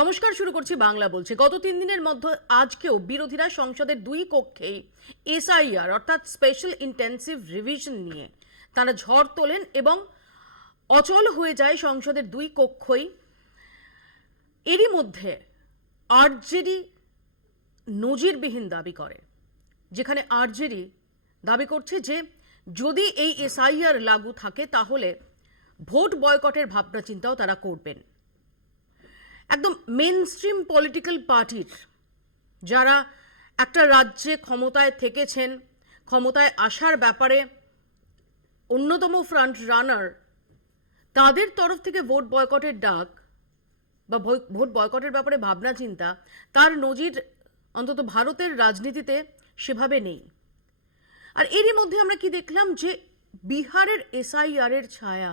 নমস্কার, শুরু করছি বাংলা বলছে। গত 3 দিনের মধ্যে আজকেও বিরোধীরা সংসদের দুই কক্ষেই এসআইআর অর্থাৎ স্পেশাল ইন্টেন্সিভ রিভিশন নিয়ে তারা ঝড় তোলেন এবং অচল হয়ে যায় সংসদের দুই কক্ষই। এরই মধ্যে আরজেডি নজিরবিহীন দাবি করে, যেখানে আরজেডি দাবি করছে যে যদি এই এসআইআর লাগু থাকে তাহলে ভোট বয়কটের ভাবনা চিন্তাও তারা করবেন। একদম মেনস্ট্রিম পলিটিক্যাল পার্টির যারা একটা রাজ্যে ক্ষমতায় থেকেছেন, ক্ষমতায় আসার ব্যাপারে অন্যতম ফ্রন্ট রানার, তাদের তরফ থেকে ভোট বয়কটের ডাক বা ভোট বয়কটের ব্যাপারে ভাবনা চিন্তা, তার নজির অন্তত ভারতের রাজনীতিতে সেভাবে নেই। আর এরই মধ্যে আমরা কি দেখলাম যে বিহারের এসআইআর এর ছায়া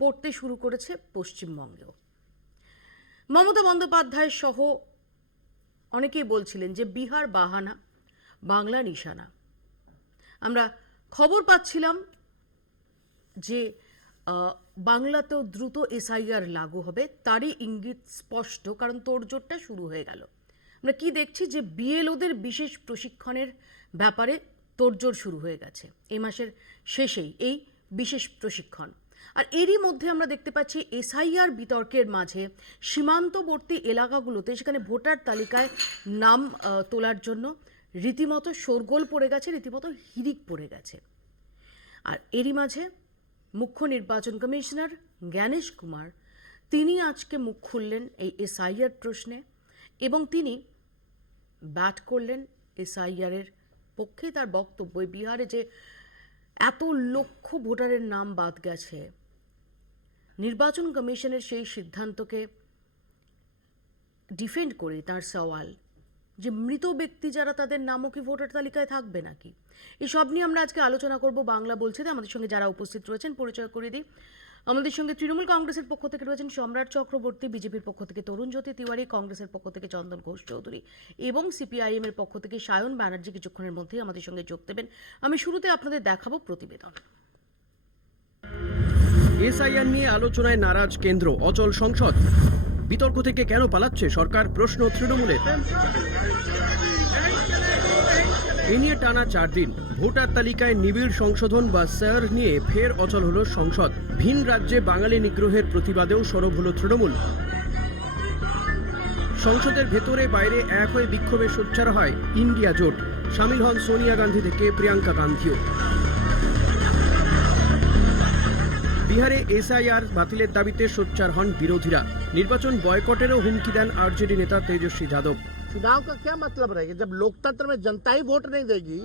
পড়তে শুরু করেছে পশ্চিমবঙ্গেও। মমতা বন্দ্যোপাধ্যায় সহ অনেকেই বলছিলেন যে বিহার বাহানা, বাংলা নিশানা। আমরা খবর পাচ্ছিলাম যে বাংলাতেও দ্রুত এসআইআর লাগু হবে, তারই ইঙ্গিত স্পষ্ট, কারণ তোড়জোড়টা শুরু হয়ে গেল। আমরা কি দেখছি যে বিএলওদের বিশেষ প্রশিক্ষণের ব্যাপারে তোড়জোড় শুরু হয়ে গেছে এই মাসের শেষেই, এই বিশেষ প্রশিক্ষণ। আর এরই মধ্যে আমরা দেখতে পাচ্ছি এসআইআর বিতর্কের মাঝে সীমান্তবর্তী এলাকাগুলোতে সেখানে ভোটার তালিকায় নাম তোলার জন্য রীতিমতো শোরগোল পড়ে গেছে, রীতিমতো হিড়িক পড়ে গেছে। আর এরই মাঝে মুখ্য নির্বাচন কমিশনার জ্ঞানেশ কুমার তিনি আজকে মুখ খুললেন এই এসআইআর প্রশ্নে এবং তিনি ব্যাট করলেন এসআইআরের পক্ষে। তার বক্তব্য, বিহারে যে এত লক্ষ ভোটারের নাম বাদ গেছে, নির্বাচন কমিশনের সেই সিদ্ধান্তকে ডিফেন্ড করে তার সওয়াল যে মৃত ব্যক্তি যারা, তাদের নামও কি ভোটার তালিকায় থাকবে নাকি। এসব নিয়ে আমরা আজকে আলোচনা করব বাংলা বলছে। আমাদের সঙ্গে যারা উপস্থিত রয়েছেন পরিচয় করিয়ে দিই। আমাদের সঙ্গে তৃণমূল কংগ্রেসের পক্ষ থেকে রয়েছেন সম্রাট চক্রবর্তী, বিজেপির পক্ষ থেকে তরুণ জ্যোতি তিওয়ারি, কংগ্রেসের পক্ষ থেকে চন্দন ঘোষ চৌধুরী এবং সিপিআইএম এর পক্ষ থেকে সায়ন ব্যানার্জি কিছুক্ষণের মধ্যেই আমাদের সঙ্গে যোগ দেবেন। আমি শুরুতে আপনাদের দেখাবো প্রতিবেদন। এসআইআর নিয়ে আলোচনায় নারাজ কেন্দ্র, অচল সংসদ। বিতর্ক থেকে কেন পালাচ্ছে সরকার, প্রশ্ন তৃণমূলের। এ নিয়ে টানা 4 দিন ভোটার তালিকায় নিবিড় সংশোধন বা স্যার নিয়ে ফের অচল হল সংসদ। ভিন রাজ্যে বাঙালি নিগ্রহের প্রতিবাদেও সরব হল তৃণমূল। সংসদের ভেতরে বাইরে এক হয়ে বিক্ষোভে সোচ্চার হয় ইন্ডিয়া জোট। সামিল হন সোনিয়া গান্ধী থেকে প্রিয়াঙ্কা গান্ধীও। বিহারে এসআইআর বাতিলের দাবিতে সোচ্চার হন বিরোধীরা। নির্বাচন বয়কটেরও হুমকি দেন আরজেডি নেতা তেজস্বী যাদব। चुनाव का क्या मतलब रहेगा जब लोकतंत्र में जनता ही वोट नहीं देगी,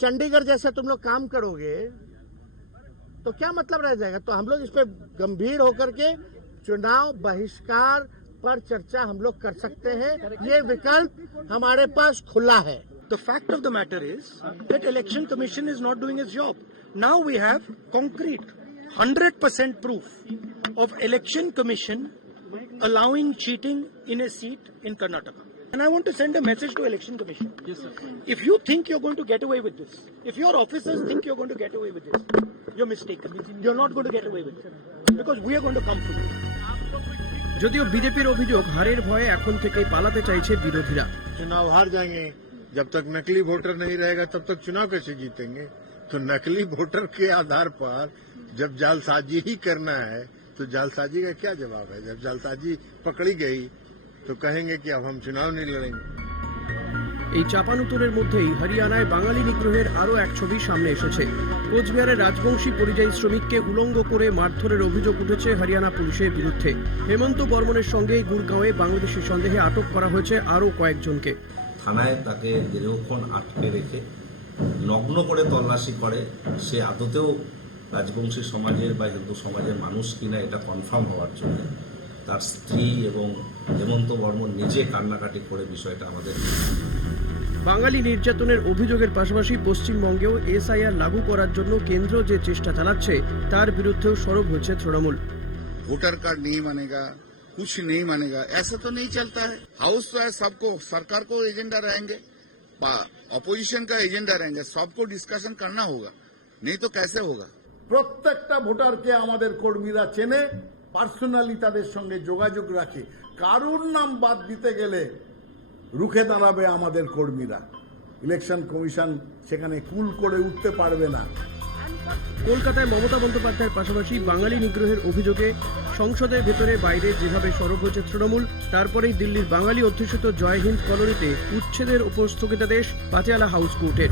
चंडीगढ़ जैसे तुम लोग काम करोगे तो क्या मतलब रह जाएगा। तो हम लोग इस पे गंभीर होकर के चुनाव बहिष्कार पर चर्चा हम लोग कर सकते हैं, ये विकल्प हमारे पास खुला है। The fact of the matter is that Election Commission is not doing its job. Now we have concrete 100% proof of Election Commission allowing cheating in a seat in Karnataka. And I want to send a message to Election Commission. Yes, sir. If you think you're going to get away with this, if your officers think you're going to get away with this, you're mistaken. You're not going to get away with it. Because we are going to come for you. যদিও বিজেপির অভিযোগ, হারের ভয়ে এখন থেকেই পালাতে চাইছে বিরোধীরা। चुनाव हार जाएंगे, जब तक नकली वोटर नहीं रहेगा तब तक चुनाव कैसे जीतेंगे। तो नकली वोटर के आधार पर जब जालसाजी ही करना है तो जालसाजी का क्या जवाब है। जब जालसाजी पकड़ी गई तो कहेंगे कि अब हम चुनाव नहीं लड़ेंगे। এই চাপানুতোরের মধ্যেই হরিয়ানায় বাঙালি নিগ্রহের আরও এক ছবি সামনে এসেছে। কোচবিহারের রাজবংশী পরিযায়ী শ্রমিককে উলঙ্গ করে মারধরের অভিযোগ উঠেছে হরিয়ানা পুলিশের বিরুদ্ধে। হেমন্ত বর্মনের সঙ্গে গুরগাঁওয়ে বাংলাদেশি সন্দেহে আটক করা হয়েছে আরও কয়েকজনকে। থানায় তাকে দীর্ঘক্ষণ আটকে রেখে নগ্ন করে তল্লাশি করে। সে আদতেও রাজবংশী সমাজের বা হিন্দু সমাজের মানুষ কিনা এটা কনফার্ম হওয়ার জন্য তার স্ত্রী এবং হেমন্ত বর্মন নিজে কান্নাকাটি করে বিষয়টা আমাদের। বাঙালি নির্যাতনের অভিযোগের পাশাপাশি পশ্চিমবঙ্গেও এসআইআর লাগু করার জন্য কেন্দ্র যে চেষ্টা চালাচ্ছে তার বিরুদ্ধেও সরব হয়েছে তৃণমূল। वोटर कार्ड नहीं मानेगा, कुछ नहीं मानेगा, ऐसा तो नहीं चलता है। हाउस तो है, सबको सरकार को एजेंडा रहेंगे, अपोजिशन का एजेंडा रहेंगे, सबको डिस्कशन करना होगा, नहीं तो कैसे होगा। প্রত্যেকটা ভোটারকে আমাদের কর্মীরা চেনে পার্সোনালি তাদের সঙ্গে যোগাযোগ রাখে। কারুর নাম বাদ দিতে গেলে রুখে দাঁড়াবে আমাদের কর্মীরা। ইলেকশন কমিশন সেখানে কুল করে উঠতে পারবে না। কলকাতায় মমতা বন্দ্যোপাধ্যায়ের পাশাপাশি বাঙালি নিগ্রহের অভিযোগে সংসদের ভেতরে বাইরে যেভাবে সরব হয়েছে তৃণমূল, তারপরেই দিল্লির বাঙালি অধ্যুষিত জয় হিন্দ কলোনিতে উচ্ছেদের উপর স্থগিতাদেশ পাটিয়ালা হাউস কোর্টের।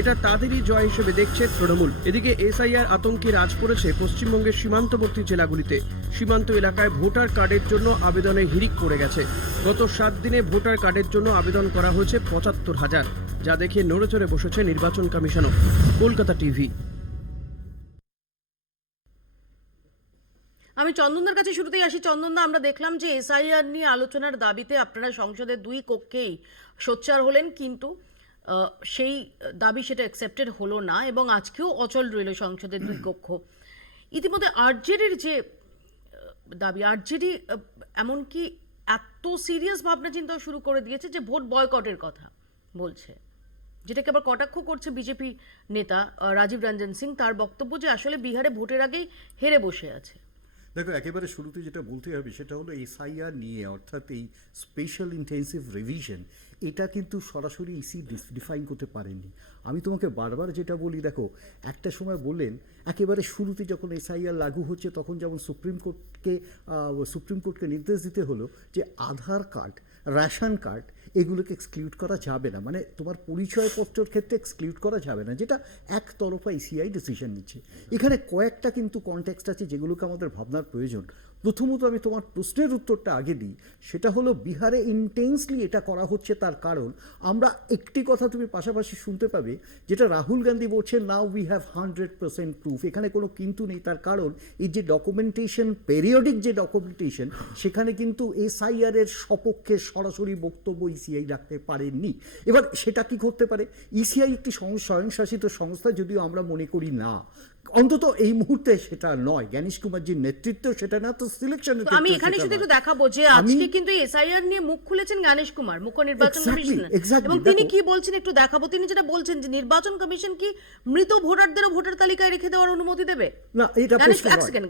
এটা তাদেরই জয় হিসেবে দেখছে তৃণমূল। এদিকে এসআইআর আতঙ্কে রাজ পড়েছে পশ্চিমবঙ্গের সীমান্তবর্তী জেলাগুলিতে। সীমান্ত এলাকায় ভোটার কার্ডের জন্য আবেদনে হিড়িক পড়ে গেছে। গত 7 দিনে ভোটার কার্ডের জন্য আবেদন করা হয়েছে 75,000, যা দেখে নড়েচড়ে বসেছে নির্বাচন কমিশনও। কলকাতা টিভি। আমি চন্দনদার কাছে শুরুতেই আসি। চন্দনদা, আমরা দেখলাম যে এসআইআর নিয়ে আলোচনার দাবিতে আপনারা সংসদের 2 কক্ষেই সোচ্চার হলেন, কিন্তু সেই দাবি সেটা অ্যাকসেপ্টেড হলো না এবং আজকেও অচল রইল সংসদের 2 কক্ষ। ইতিমধ্যে আরজেডির যে দাবি, আরজেডি এমনকি এত সিরিয়াস ভাবনা চিন্তাও শুরু করে দিয়েছে যে ভোট বয়কটের কথা বলছে, যেটাকে আবার কটাক্ষ করছে বিজেপি নেতা রাজীব রঞ্জন সিং। তার বক্তব্য যে আসলে বিহারে ভোটের আগেই হেরে বসে আছে। দেখো, একেবারে শুরুতে যেটা বলতে হবে সেটা হলো এসআইআর নিয়ে, অর্থাৎ এই স্পেশাল ইন্টেন্সিভ রিভিশন, এটা কিন্তু সরাসরি ইসি ডিফাইন করতে পারেনি। আমি তোমাকে বারবার যেটা বলি, দেখো একটা সময় বললেন একেবারে শুরুতে যখন এসআইআর লাগু হচ্ছে তখন যেমন সুপ্রিম কোর্টকে নির্দেশ দিতে হলো যে আধার কার্ড, রেশন কার্ড এগুলোকে এক্সক্লুড করা যাবে না, মানে তোমার পরিচয়পত্রের ক্ষেত্রে এক্সক্লুড করা যাবে না, যেটা একতরফা ইসিআই ডিসিশন নিচ্ছে। এখানে কয়েকটা কিন্তু কনটেক্সট আছে যেগুলোকে আমাদের ভাবনার প্রয়োজন। প্রথমত আমি তোমার প্রশ্নের উত্তরটা আগে দিই, সেটা হলো বিহারে ইন্টেন্সলি এটা করা হচ্ছে। তার কারণ আমরা একটি কথা তুমি পাশাপাশি শুনতে পাবে, যেটা রাহুল গান্ধী বলছে নাও উই হ্যাভ 100% প্রুফ। এখানে কোনো কিন্তু নেই। তার কারণ এই যে ডকুমেন্টেশন, পেরিয়ডিক যে ডকুমেন্টেশন, সেখানে কিন্তু এসআইআর এর সপক্ষে সরাসরি বক্তব্য ইসিআই রাখতে পারেননি। এবার সেটা কি করতে পারে? ইসিআই একটি স্বয়ংশাসিত সংস্থা, যদিও আমরা মনে করি না, অন্তত এই মুহূর্তে সেটা নয়। জ্ঞানেশ কুমারজির নেতৃত্ব সেটা না, তো সিলেকশনের আমি এখানে শুধু একটু দেখাবো যে আজকে কিন্তু এসআইআর নিয়ে মুখ খুলেছেন জ্ঞানেশ কুমার, মুখ্য নির্বাচন কমিশনার, এবং তিনি কি বলছেন একটু দেখাবো। তিনি যেটা বলছেন যে নির্বাচন কমিশন কি মৃত ভোটারদেরও ভোটার তালিকায় রেখে দেওয়ার অনুমতি দেবে না, এটা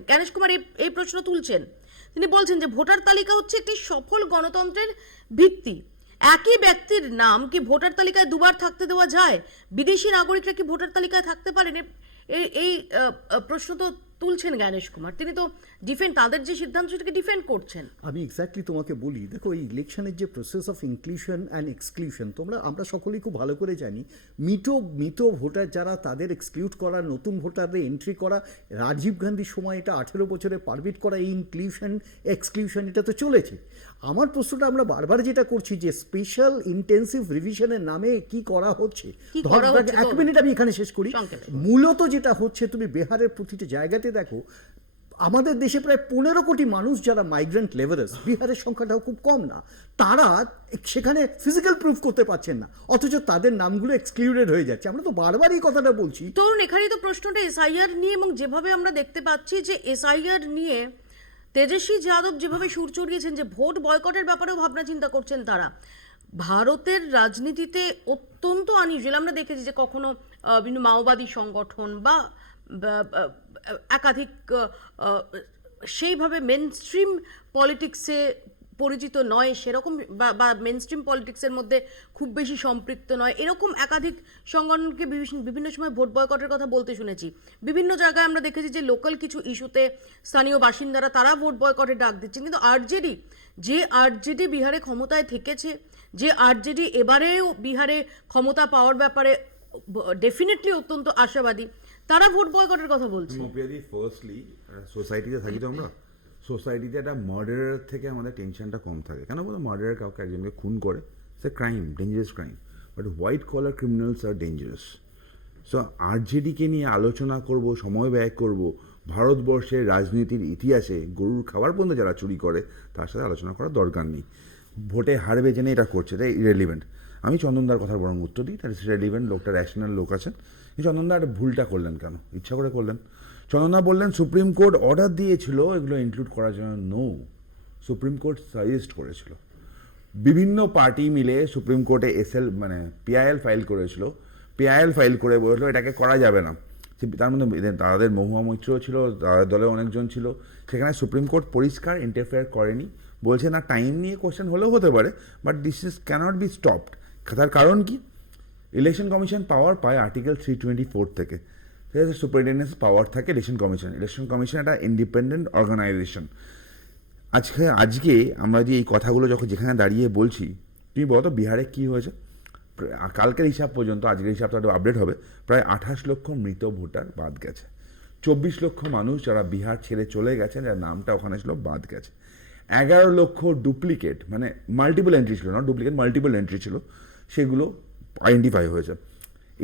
জ্ঞানেশ কুমার এই প্রশ্ন তুলছেন। তিনি বলছেন যে ভোটার তালিকা হচ্ছে একটি সফল গণতন্ত্রের ভিত্তি। একই ব্যক্তির নাম কি ভোটার তালিকায় দুবার থাকতে দেওয়া যায়? বিদেশি নাগরিকরা কি ভোটার তালিকায় থাকতে পারেন? এই প্রশ্ন তো তুলছেন জ্ঞানেশ কুমার। তিনি তো তাদের যে সিদ্ধান্ত সেটাকে ডিফেন্ড করছেন। আমি এক্স্যাক্টলি তোমাকে বলি, দেখো এই ইলেকশনের যে process of inclusion and exclusion, আমরা সকলেই খুব ভালো করে জানি। মৃত ভোটার যারা, তাদের এক্সক্লুড করা, নতুন ভোটারদের এন্ট্রি করা, রাজীব গান্ধীর সময় এটা 18 বছরে পারমিট করা, এই ইনক্লুশন এক্সক্লুশন এটা তো চলেছে। আমার প্রশ্নটা আমরা বারবার যেটা করছি যে স্পেশাল ইন্টেন্সিভ রিভিশনের নামে কি করা হচ্ছে। 1 মিনিট আমি এখানে শেষ করি। মূলত যেটা হচ্ছে, তুমি বিহারের প্রতিটা জায়গাতে দেখো, আমাদের দেশে প্রায় 15 কোটি মানুষ যারা মাইগ্রেন্ট লেবারার্স, বিহারের সংখ্যাটাও খুব কম না, তারা সেখানে ফিজিক্যাল প্রুফ করতে পারছেন না, অথচ তাদের নামগুলো এক্সক্লুডেড হয়ে যাচ্ছে। আমরা তো বারবার এই কথাটা বলছি। ধরুন এখানেই তো প্রশ্নটা এসআইআর নিয়ে, এবং যেভাবে আমরা দেখতে পাচ্ছি যে এসআইআর নিয়ে তেজস্বী যাদব যেভাবে সুর চড়িয়েছেন যে ভোট বয়কটের ব্যাপারেও ভাবনা চিন্তা করছেন তারা, ভারতের রাজনীতিতে অত্যন্ত আনইউজুয়াল। আমরা দেখেছি যে কখনো বিভিন্ন মাওবাদী সংগঠন বা একাধিক সেইভাবে মেনস্ট্রিম পলিটিক্সে পরিচিত নয় সেরকম, বা মেনস্ট্রিম পলিটিক্সের মধ্যে খুব বেশি সম্পৃক্ত নয়, এরকম একাধিক সংগঠনকে বিভিন্ন সময় ভোট বয়কটের কথা বলতে শুনেছি। বিভিন্ন জায়গায় আমরা দেখেছি যে লোকাল কিছু ইস্যুতে স্থানীয় বাসিন্দারা তারা ভোট বয়কটের ডাক দিচ্ছেন। কিন্তু আরজেডি বিহারে ক্ষমতায় থেকেছে, যে আরজেডি এবারেও বিহারে ক্ষমতা পাওয়ার ব্যাপারে ডেফিনেটলি অত্যন্ত আশাবাদী, তারা ভোট বয়কটের কথা বলছে। ফার্স্টলি সোসাইটিতে থাকি তো আমরা, সোসাইটিতে একটা মার্ডারের থেকে আমাদের টেনশনটা কম থাকে। কেন বলো? মার্ডারের কাউকে একজনকে খুন করে, সে crime, dangerous crime, but white collar criminals আর ডেঞ্জারাস। সো আরজেডিকে নিয়ে আলোচনা করব, সময় ব্যয় করব, ভারতবর্ষের রাজনীতির ইতিহাসে গরুর খাবার পর্যন্ত যারা চুরি করে তার সাথে আলোচনা করার দরকার নেই। ভোটে হারবে জেনে এটা করছে, এটা ইরেলিভেন্ট। আমি চন্দনদার কথার বরং উত্তর দিই, দ্যাট ইজ রেলিভেন্ট। লোকটা র্যাশনাল লোক আছেন। চন্দনদা একটা ভুলটা করলেন কেন? ইচ্ছা করে করলেন। চন্দনদা বললেন সুপ্রিম কোর্ট অর্ডার দিয়েছিল এগুলো ইনক্লুড করার জন্য। নো, সুপ্রিম কোর্ট সাজেস্ট করেছিল। বিভিন্ন পার্টি মিলে সুপ্রিম কোর্টে পিআইএল ফাইল করেছিল। পিআইএল ফাইল করে বলেছিল এটাকে করা যাবে না। তার মধ্যে তাদের মহুয়া মৈত্রও ছিল, তাদের দলে অনেকজন ছিল। সেখানে সুপ্রিম কোর্ট পরিষ্কার ইন্টারফেয়ার করেনি, বলছে না টাইম নিয়ে কোশ্চেন হলেও হতে পারে, but this is cannot be stopped. তার কারণ কি, ইলেকশন কমিশন পাওয়ার পায় আর্টিকেল 324 থেকে। ঠিক আছে, সুপারিনটেন্ডেন্স পাওয়ার থাকে ইলেকশন কমিশন। ইলেকশন কমিশন একটা ইন্ডিপেন্ডেন্ট অর্গানাইজেশন। আজকে আমরা যে এই কথাগুলো যখন যেখানে দাঁড়িয়ে বলছি, তুমি বলো তো বিহারে কী হয়েছে? কালকের হিসাব পর্যন্ত, আজকের হিসাবটা একটু আপডেট হবে, প্রায় 28 লক্ষ মৃত ভোটার বাদ গেছে। 24 লক্ষ মানুষ যারা বিহার ছেড়ে চলে গেছেন, যার নামটা ওখানে ছিল, বাদ গেছে। 11 লক্ষ ডুপ্লিকেট, মানে মাল্টিপল এন্ট্রি ছিল, নট ডুপ্লিকেট, মাল্টিপল এন্ট্রি ছিল, সেগুলো আইডেন্টিফাই হয়েছে।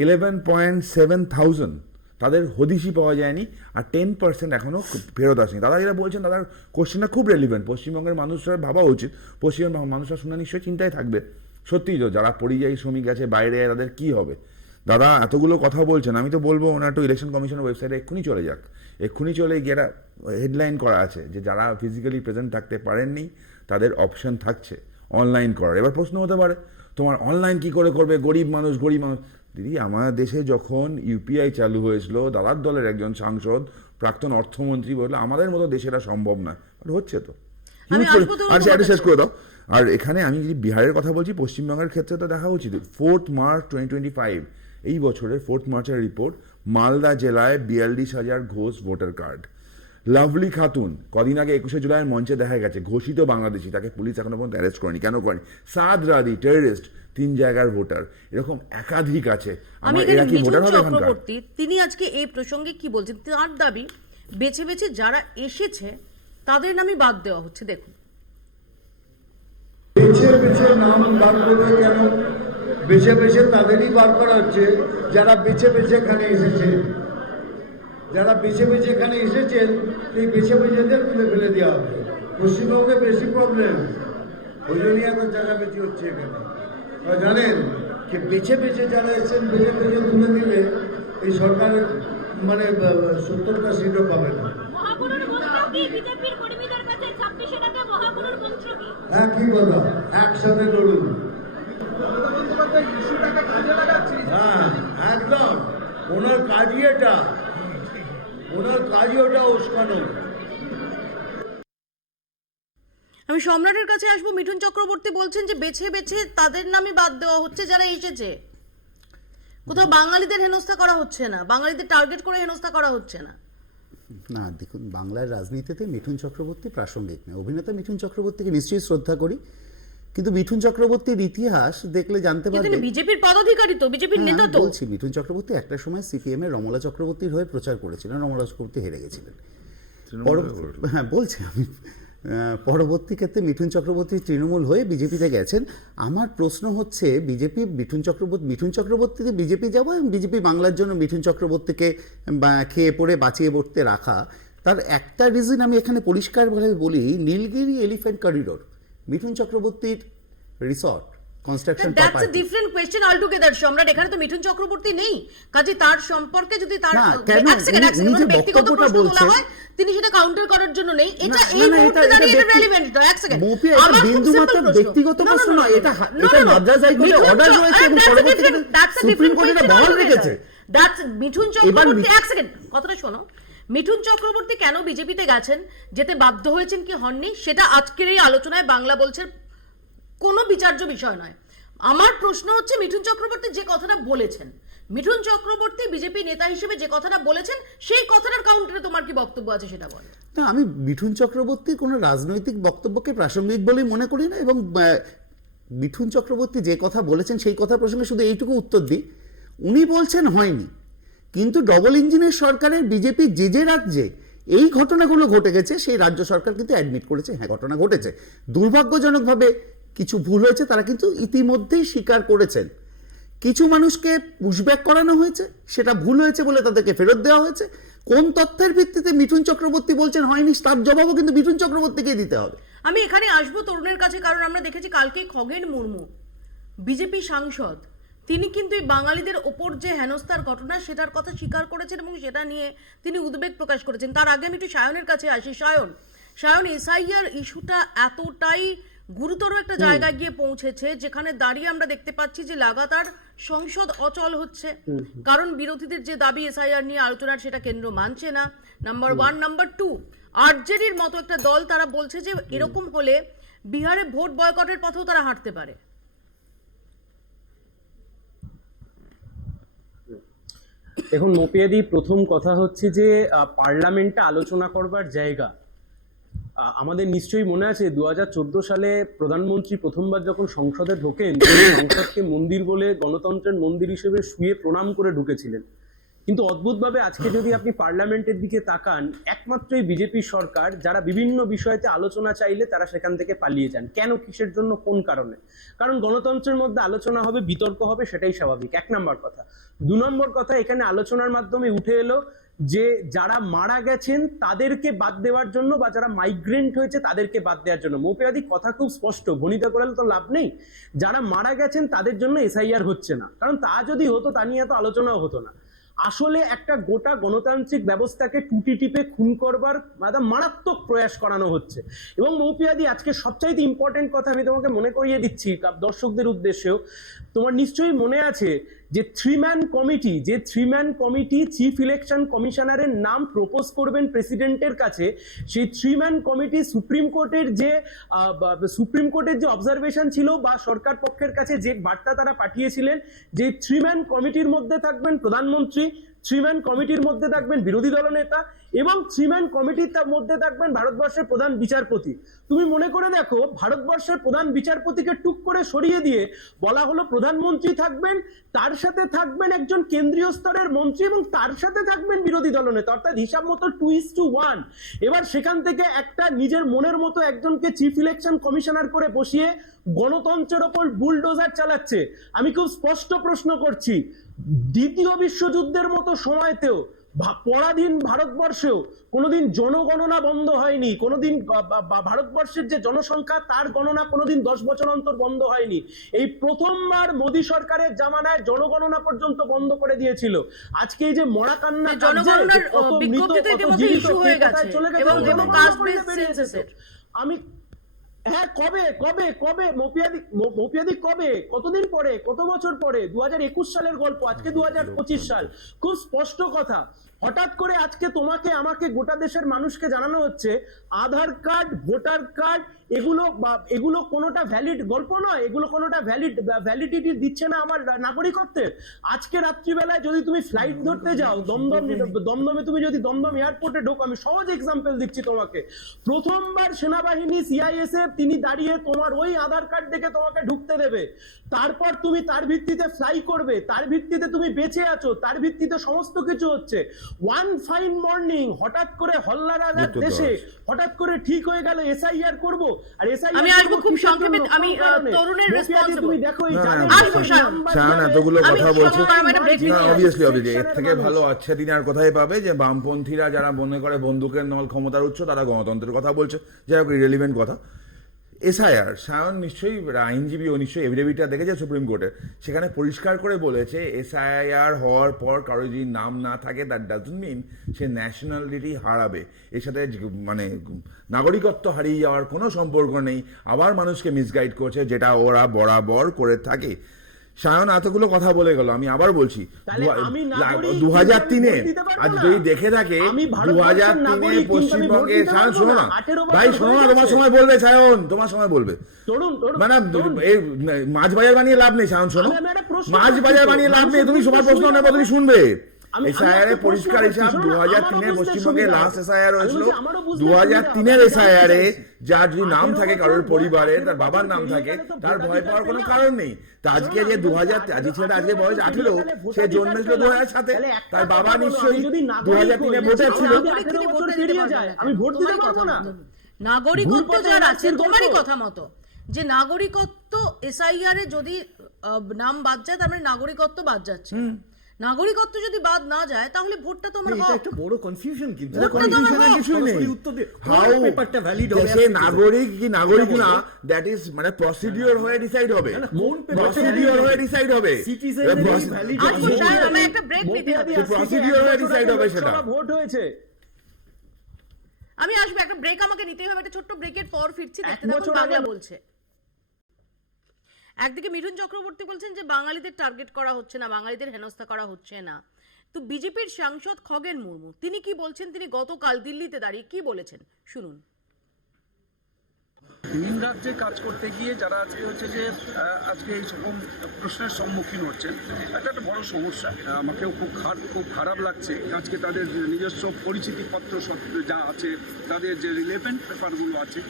11.7 থাউজেন্ড তাদের হদিশই পাওয়া যায়নি, আর 10% এখনও ফেরত আসেনি। দাদা যেটা বলছেন, দাদার কোশ্চেনটা খুব রেলিভেন্ট। পশ্চিমবঙ্গের মানুষরা ভাবা উচিত, পশ্চিমবঙ্গের মানুষরা শুনে নিশ্চয়ই চিন্তায় থাকবে। সত্যিই তো, যারা পরিযায়ী শ্রমিক আছে বাইরে, তাদের কী হবে? দাদা এতগুলো কথা বলছেন, আমি তো বলবো ওনার একটু ইলেকশন কমিশনের ওয়েবসাইটে এক্ষুনি চলে যাক। এক্ষুনি চলে গিয়ে একটা হেডলাইন করা আছে যে যারা ফিজিক্যালি প্রেজেন্ট থাকতে পারেননি তাদের অপশন থাকছে অনলাইন করার। এবার প্রশ্ন হতে পারে, তোমার অনলাইন কি করে করবে? গরিব মানুষ। দিদি, আমাদের দেশে যখন ইউপিআই চালু হয়েছিল, দাদার দলের একজন সাংসদ, প্রাক্তন অর্থমন্ত্রী বললো আমাদের মতো দেশে এটা সম্ভব না। হচ্ছে তো। আর সেটা শেষ করে দাও। আর এখানে আমি যদি বিহারের কথা বলছি, পশ্চিমবঙ্গের ক্ষেত্রে তো দেখা উচিত। 4 মার্চ 2025, এই বছরের 4 মার্চের রিপোর্ট, মালদা জেলায় 42,000 Ghosh voter card. Lovely Khatun কদিন আগে 21শে জুলাইয়ের মঞ্চে দেখা গেছে, ঘোষিত বাংলাদেশি, তাকে পুলিশ এখনো পর্যন্ত অ্যারেস্ট করেনি। কেন করেনি? সাদ রাদি টেররিস্ট, 3 জায়গার ভোটার, এরকম একাধিক আছে। আমি এরা কি ভোটার হবে এখানকার? চক্রবর্তী তিনি আজকে এই প্রসঙ্গে কি বলছেন? তার দাবি বেছে বেছে যারা এসেছে তাদের নামই বাদ দেওয়া হচ্ছে। দেখুন, বেছে বেছে নাম বার করবে কেন? বেছে বেছে তাদেরই বার করা হচ্ছে যারা বেছে বেছে এখানে এসেছে। যারা বেছে বেছে এখানে এসেছেন, এই বেছে বেছেদের তুলে ফেলে দেওয়া হবে। পশ্চিমবঙ্গে বেশি প্রবলেম, ওই জন্যই এত জায়গা বেশি হচ্ছে এখানে। আর জানেন যে বেছে বেছে যারা এসেছেন, বেছে বেছে তুলে দিলে এই সরকার মানে 70টা সিটও পাবে না। একই কথা, একসাথে লড়ুন। হ্যাঁ, একদম। ওনার কাজই এটা, উস্কানো। আমি সম্রাটের কাছে আসবো। মিঠুন চক্রবর্তী বলছেন যে বেছে বেছে তাদের নামই বাদ দেওয়া হচ্ছে যারা এসেছে। কোথাও বাঙালিদের হেনস্থা করা হচ্ছে না, বাঙালিদের টার্গেট করে হেনস্থা করা হচ্ছে না। না, দেখুন, বাংলার রাজনীতিতে মিঠুন চক্রবর্তী প্রাসঙ্গিক নয়। অভিনেতা মিঠুন চক্রবর্তীকে নিশ্চয়ই শ্রদ্ধা করি, কিন্তু মিঠুন চক্রবর্তীর ইতিহাস দেখলে জানতে পারবে। বিজেপির পদাধিকারী তো, বিজেপির নেতা তো। বলছি, মিঠুন চক্রবর্তী একটা সময় সিপিএম এর রমলা চক্রবর্তীর হয়ে প্রচার করেছিলেন, রমলা চক্রবর্তী হেরে গেছিলেন। হ্যাঁ, বলছি আমি, পরবর্তী ক্ষেত্রে মিঠুন চক্রবর্তী তৃণমূল হয়ে বিজেপিতে গেছেন। আমার প্রশ্ন হচ্ছে, বিজেপি মিঠুন চক্রবর্তীকে বিজেপি যাবো, এবং বিজেপি বাংলার জন্য মিঠুন চক্রবর্তীকে খেয়ে পড়ে বাঁচিয়ে পড়তে রাখা, তার একটা রিজন আমি এখানে পরিষ্কারভাবে বলি। নীলগিরি এলিফ্যান্ট করিডোর মিঠুন চক্রবর্তীর resort construction that's a different question altogether. সম্রাট, এখানে তো মিঠুন চক্রবর্তী নেই, কাজে তার সম্পর্কে যদি তার ব্যক্তিগত প্রশ্ন তোলা হয়, তিনি সেটা কাউন্টার করার জন্য নেই। এটা এই মুহূর্তে দাঁড়িয়ে এটা রেলেভেন্ট নয়। এক সেকেন্ড, আমার বিন্দু মাত্র ব্যক্তিগত প্রশ্ন নয়, এটা মাদ্রাজ হাইকোর্টে অর্ডার রয়েছে এবং পরবর্তীতে সুপ্রিম কোর্ট এটা বহাল রেখেছে। দ্যাটস মিঠুন চক্রবর্তী। এক সেকেন্ড, কথাটা শোনো। মিঠুন চক্রবর্তী কেন বিজেপিতে গেছেন, যেতে বাধ্য হয়েছেন কি হননি, সেটা আজকের এই আলোচনায় বাংলা বলছে কোনো বিচার্য বিষয় নয়। আমার প্রশ্ন হচ্ছে, মিঠুন চক্রবর্তী যে কথাটা বলেছেন, মিঠুন চক্রবর্তী বিজেপি নেতা হিসেবে যে কথাটা বলেছেন, সেই কথাটার কাউন্টারে তোমার কি বক্তব্য আছে সেটা বলো। না, আমি মিঠুন চক্রবর্তীর কোনো রাজনৈতিক বক্তব্যকে প্রাসঙ্গিক বলেই মনে করি না, এবং মিঠুন চক্রবর্তী যে কথা বলেছেন সেই কথা প্রসঙ্গে শুধু এইটুকু উত্তর দিই, উনি বলছেন হয়নি, কিন্তু ডবল ইঞ্জিনের সরকারের বিজেপি যে রাজ্যে এই ঘটনাগুলো ঘটে গেছে, সেই রাজ্য সরকার কিন্তু অ্যাডমিট করেছে, হ্যাঁ ঘটনা ঘটেছে, দুর্ভাগ্যজনকভাবে কিছু ভুল হয়েছে, তারা কিন্তু ইতিমধ্যেই স্বীকার করেছেন। কিছু মানুষকে পুশব্যাক করানো হয়েছে, সেটা ভুল হয়েছে বলে তাদেরকে ফেরত দেওয়া হয়েছে। কোন তথ্যের ভিত্তিতে মিঠুন চক্রবর্তী বলছেন হয়নি, তার জবাবও কিন্তু মিঠুন চক্রবর্তীকেই দিতে হবে। আমি এখানে আসবো তরুণের কাছে, কারণ আমরা দেখেছি কালকে খগেন মুর্মু, বিজেপি সাংসদ, তিনি কিন্তু এই বাঙালিদের ওপর যে হেনস্থার ঘটনা সেটার কথা স্বীকার করেছেন এবং সেটা নিয়ে তিনি উদ্বেগ প্রকাশ করেছেন। তার আগে আমি একটু সায়নের কাছে আসি। সায়ন, এসআইআর ইস্যুটা এতটাই গুরুতর একটা জায়গায় গিয়ে পৌঁছেছে, যেখানে দাঁড়িয়ে আমরা দেখতে পাচ্ছি যে লাগাতার সংসদ অচল হচ্ছে, কারণ বিরোধীদের যে দাবি এসআইআর নিয়ে আলোচনার, সেটা কেন্দ্র মানছে না, নাম্বার 1। নাম্বার 2, আরজেডির মতো একটা দল তারা বলছে যে এরকম হলে বিহারে ভোট বয়কটের পথেও তারা হাঁটতে পারে। দেখুন মপিয়াদি, প্রথম কথা হচ্ছে যে পার্লামেন্টে আলোচনা করবার জায়গা। আমাদের নিশ্চয়ই মনে আছে 2014 সালে প্রধানমন্ত্রী প্রথমবার যখন সংসদে ঢোকেন, সংসদকে মন্দির বলে, গণতন্ত্রের মন্দির হিসেবে শুয়ে প্রণাম করে ঢুকেছিলেন। কিন্তু অদ্ভুতভাবে আজকে যদি আপনি পার্লামেন্টের দিকে তাকান, একমাত্রই বিজেপি সরকার যারা বিভিন্ন বিষয়তে আলোচনা চাইলে তারা সেখান থেকে পালিয়ে যান। কেন, কিসের জন্য, কোন কারণে? কারণ গণতন্ত্রের মধ্যে আলোচনা হবে, বিতর্ক হবে, সেটাই স্বাভাবিক, 1 নম্বর কথা। 2 নম্বর কথা, এখানে আলোচনার মাধ্যমে উঠে এলো যে যারা মারা গেছেন তাদেরকে বাদ দেওয়ার জন্য, বা যারা মাইগ্রেন্ট হয়েছে তাদেরকে বাদ দেওয়ার জন্য। মৌপিয়াদি, কথা খুব স্পষ্ট, ভনিতা করালে তো লাভ নেই। যারা মারা গেছেন তাদের জন্য এসআইআর হচ্ছে না, কারণ তা যদি হতো তা নিয়ে এত আলোচনাও হতো না। আসলে একটা গোটা গণতান্ত্রিক ব্যবস্থাকে টুটি টিপে খুন করবার মারাত্মক প্রয়াস করানো হচ্ছে। এবং মৌপিয়াদি, আজকে সবচাইতে ইম্পর্টেন্ট কথা আমি তোমাকে মনে করিয়ে দিচ্ছি দর্শকদের উদ্দেশ্যেও, তোমার নিশ্চয়ই মনে আছে যে 3-man কমিটি, যে 3-man কমিটি চিফ ইলেকশন কমিশনারের নাম প্রপোজ করবেন প্রেসিডেন্টের কাছে, সেই 3-man কমিটি সুপ্রিম কোর্টের যে অবজারভেশন ছিল বা সরকার পক্ষের কাছে যে বার্তা তারা পাঠিয়েছিলেন, যে 3-man কমিটির মধ্যে থাকবেন প্রধানমন্ত্রী, 3-man কমিটির মধ্যে থাকবেন বিরোধী দলনেতা, এবং 3-man কমিটির মধ্যে থাকবেন ভারতবর্ষের প্রধান বিচারপতি। তুমি মনে করে দেখো, ভারতবর্ষের প্রধান বিচারপতিকে টুক করে সরিয়ে দিয়ে বলা হলো প্রধানমন্ত্রী থাকবেন, তার সাথে থাকবেন একজন কেন্দ্রীয় স্তরের মন্ত্রী, এবং তার সাথে থাকবেন বিরোধী দলনেতা, অর্থাৎ হিসাব মতো 2:1। এবার সেখান থেকে একটা নিজের মনের মতো একজনকে চিফ ইলেকশন কমিশনার করে বসিয়ে গণতন্ত্রের ওপর বুলডোজার চালাচ্ছে। আমি খুব স্পষ্ট প্রশ্ন করছি, দ্বিতীয় বিশ্বযুদ্ধের মতো সময়তেও পরাধীন ভারতবর্ষেও কোনোদিন জনগণনা বন্ধ হয়নি, কোনোদিন ভারতবর্ষের যে জনসংখ্যা তার গণনা কোনোদিন 10 বছর অন্তর বন্ধ হয়নি। এই প্রথমবার মোদী সরকারের জামানায় জনগণনা পর্যন্ত বন্ধ করে দিয়েছিল। আজকে এই যে মরা কান্না, জনগণনার বিজ্ঞপ্তিতে ইতিমধ্যে ইস্যু হয়ে গেছে, এবং কাস্ট বেস সেন্সাসের আমি হ্যাঁ, কবে মৌপিয়াদি, কবে, কতদিন পরে, কত বছর পরে? 2021 সালের গল্প, আজকে 2025 সাল। খুব স্পষ্ট কথা, হঠাৎ করে আজকে তোমাকে আমাকে গোটা দেশের মানুষকে জানানো হচ্ছে আধার কার্ড, ভোটার কার্ড, এগুলো কোনোটা ভ্যালিড গল্প নয়, এগুলো কোনোটা ভ্যালিডিটি দিচ্ছে না আমার নাগরিকত্বের। আজকে রাত্রিবেলায় যদি তুমি ফ্লাইট ধরতে যাও, দমদমে তুমি যদি দমদম এয়ারপোর্টে ঢোকো, আমি সহজ এক্সাম্পল দিচ্ছি তোমাকে, প্রথমবার সেনাবাহিনী সিআইএসএফ তিনি দাঁড়িয়ে তোমার ওই আধার কার্ড দেখে তোমাকে ঢুকতে দেবে, তারপর তুমি তার ভিত্তিতে ফ্লাই করবে, তার ভিত্তিতে তুমি বেঁচে আছো, তার ভিত্তিতে সমস্ত কিছু হচ্ছে। ওয়ান ফাইন মর্নিং হঠাৎ করে হল্লারাজার দেশে হঠাৎ করে ঠিক হয়ে গেল এসআইআর করব। আর এসআইআর আমি আসবো খুব সংক্ষেপে, আমি তরুণের রেসপন্স তুমি দেখো এই শায়ন এতগুলো কথা বলছে, অবভিয়াসলি এর থেকে কথা ভালো আচ্ছা দিন আর কোথায় পাবে যে বামপন্থীরা যারা মনে করে বন্দুকের নল ক্ষমতার উৎস, তারা গণতন্ত্রের কথা বলছে, যাই হোক ইরেলিভেন্ট কথা। এসআইআর, শায়ন নিশ্চয়ই আইনজীবী, ও নিশ্চয়ই এভিডেভিটটা দেখেছে সুপ্রিম কোর্টে, সেখানে পরিষ্কার করে বলেছে এসআইআর হওয়ার পর কারো যদি নাম না থাকে দ্যাট ডাজন্ট মিন সে ন্যাশনালিটি হারাবে, এর সাথে মানে নাগরিকত্ব হারিয়ে যাওয়ার কোনো সম্পর্ক নেই। আবার মানুষকে মিসগাইড করছে, যেটা ওরা বরাবর করে থাকে। শায়ন এতগুলো কথা বলে গেল, আমি আবার বলছি 2003-এ আজ যদি দেখে থাকে 2003-এ পশ্চিমবঙ্গে, শায়ন শোনো না ভাই, শোনো না, তোমার সময় বলবে শায়ন, তোমার সময় বলবে, মানে মাছ বাজার বানিয়ে লাভ নেই শায়ন, শোনো, মাছ বাজার বানিয়ে লাভ নেই, তুমি সময় প্রশ্ন নেবে, তুমি শুনবে। এসআইআর পরিষ্কার হিসাব 2003-এ পশ্চিমবঙ্গে লাস্ট এসআইআর হয়েছিল, 2003-এর এসআইআর-এ যার যদি নাম থাকে কারোর পরিবারের, তার বাবার নাম থাকে, তার ভয় পাওয়ার কোনো কারণ নেই। তা আজকে যে 2000, আজকে ছেলেটা আজকে বয়স 18, সে জন্মেছিল 2007-এ, তার বাবা নিশ্চয়ই 2003-এ ভোটার ছিল। আমি ভোট দিতে পারবো না। নাগরিকত্ব যার আছে, তোমারই কথা মতো, যে নাগরিকত্ব এসআইআর এ যদি নাম বাদ যায়, তার মানে নাগরিকত্ব বাদ যাচ্ছে। নাগরিকত্ব যদি বাদ না যায়, তাহলে ভোটটা তোমার এটা একটা বড় কনফিউশন, কিন্তু কনফিউশনের কিছুই নেই। হাউ পেপারটা ভ্যালিড হবে, সে নাগরিক কি নাগরিক না, দ্যাট ইজ মানে প্রসিডিওর হয়ে ডিসাইড হবে, প্রসিডিওর হয়ে ডিসাইড হবে, আমি একটা ব্রেক নিতে হবে, প্রসিডিওর হয়ে ডিসাইড হবে, সেটা ভোট হয়েছে। আমি আসবো, একটা ব্রেক আমাকে নিতেই হবে, একটা ছোট্ট ব্রেকের পর ফিরছি, দেখতে থাকুন বাংলা বলছে। একদিকে মিঠুন চক্রবর্তী বলছেন যে বাঙালিদের টার্গেট করা হচ্ছে না, বাঙালিদের হেনস্থা করা হচ্ছে না। তো বিজেপির সাংসদ খগেন মুর্মু তিনি কি বলছেন, তিনি গতকাল দিল্লিতে দাঁড়িয়ে কি বলেছেন শুনুন। ভিন রাজ্যে কাজ করতে গিয়ে যারা আজকে হচ্ছে যে আজকে এই রকম প্রশ্নের সম্মুখীন হচ্ছেন, এটা একটা বড় সমস্যা। আমাকেও খুব খারাপ লাগছে আজকে তাদের নিজস্ব পরিচিতিপত্র যা আছে, তাদের যে রিলেভেন্ট পেপারগুলো আছে,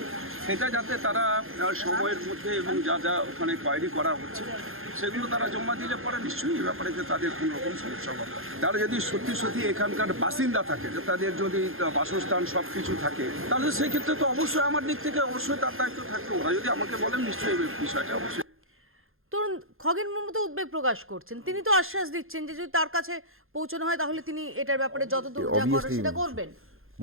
সেটা যাতে তারা সময়ের মধ্যে এবং যা যা ওখানে কোয়ারি করা হচ্ছে সেগুলো তারা জমা দিলে পরে নিশ্চয়ই এই ব্যাপারে যে তাদের কোনো রকম সমস্যা হবে। তারা যদি সত্যি সত্যি এখানকার বাসিন্দা থাকে, যে তাদের যদি বাসস্থান সব কিছু থাকে, তাহলে সেক্ষেত্রে তো অবশ্যই আমার দিক থেকে অবশ্যই তার দায়িত্ব থাকবে। ওরা যদি আমাকে বলেন নিশ্চয়ই এই বিষয়টা অবশ্যই। তরুণ, খগেন মুর্মু তো উদ্বেগ প্রকাশ করছেন, তিনি তো আশ্বাস দিচ্ছেন যে যদি তার কাছে পৌঁছানো হয় তাহলে তিনি এটার ব্যাপারে যতদূর যা করার সেটা করবেন।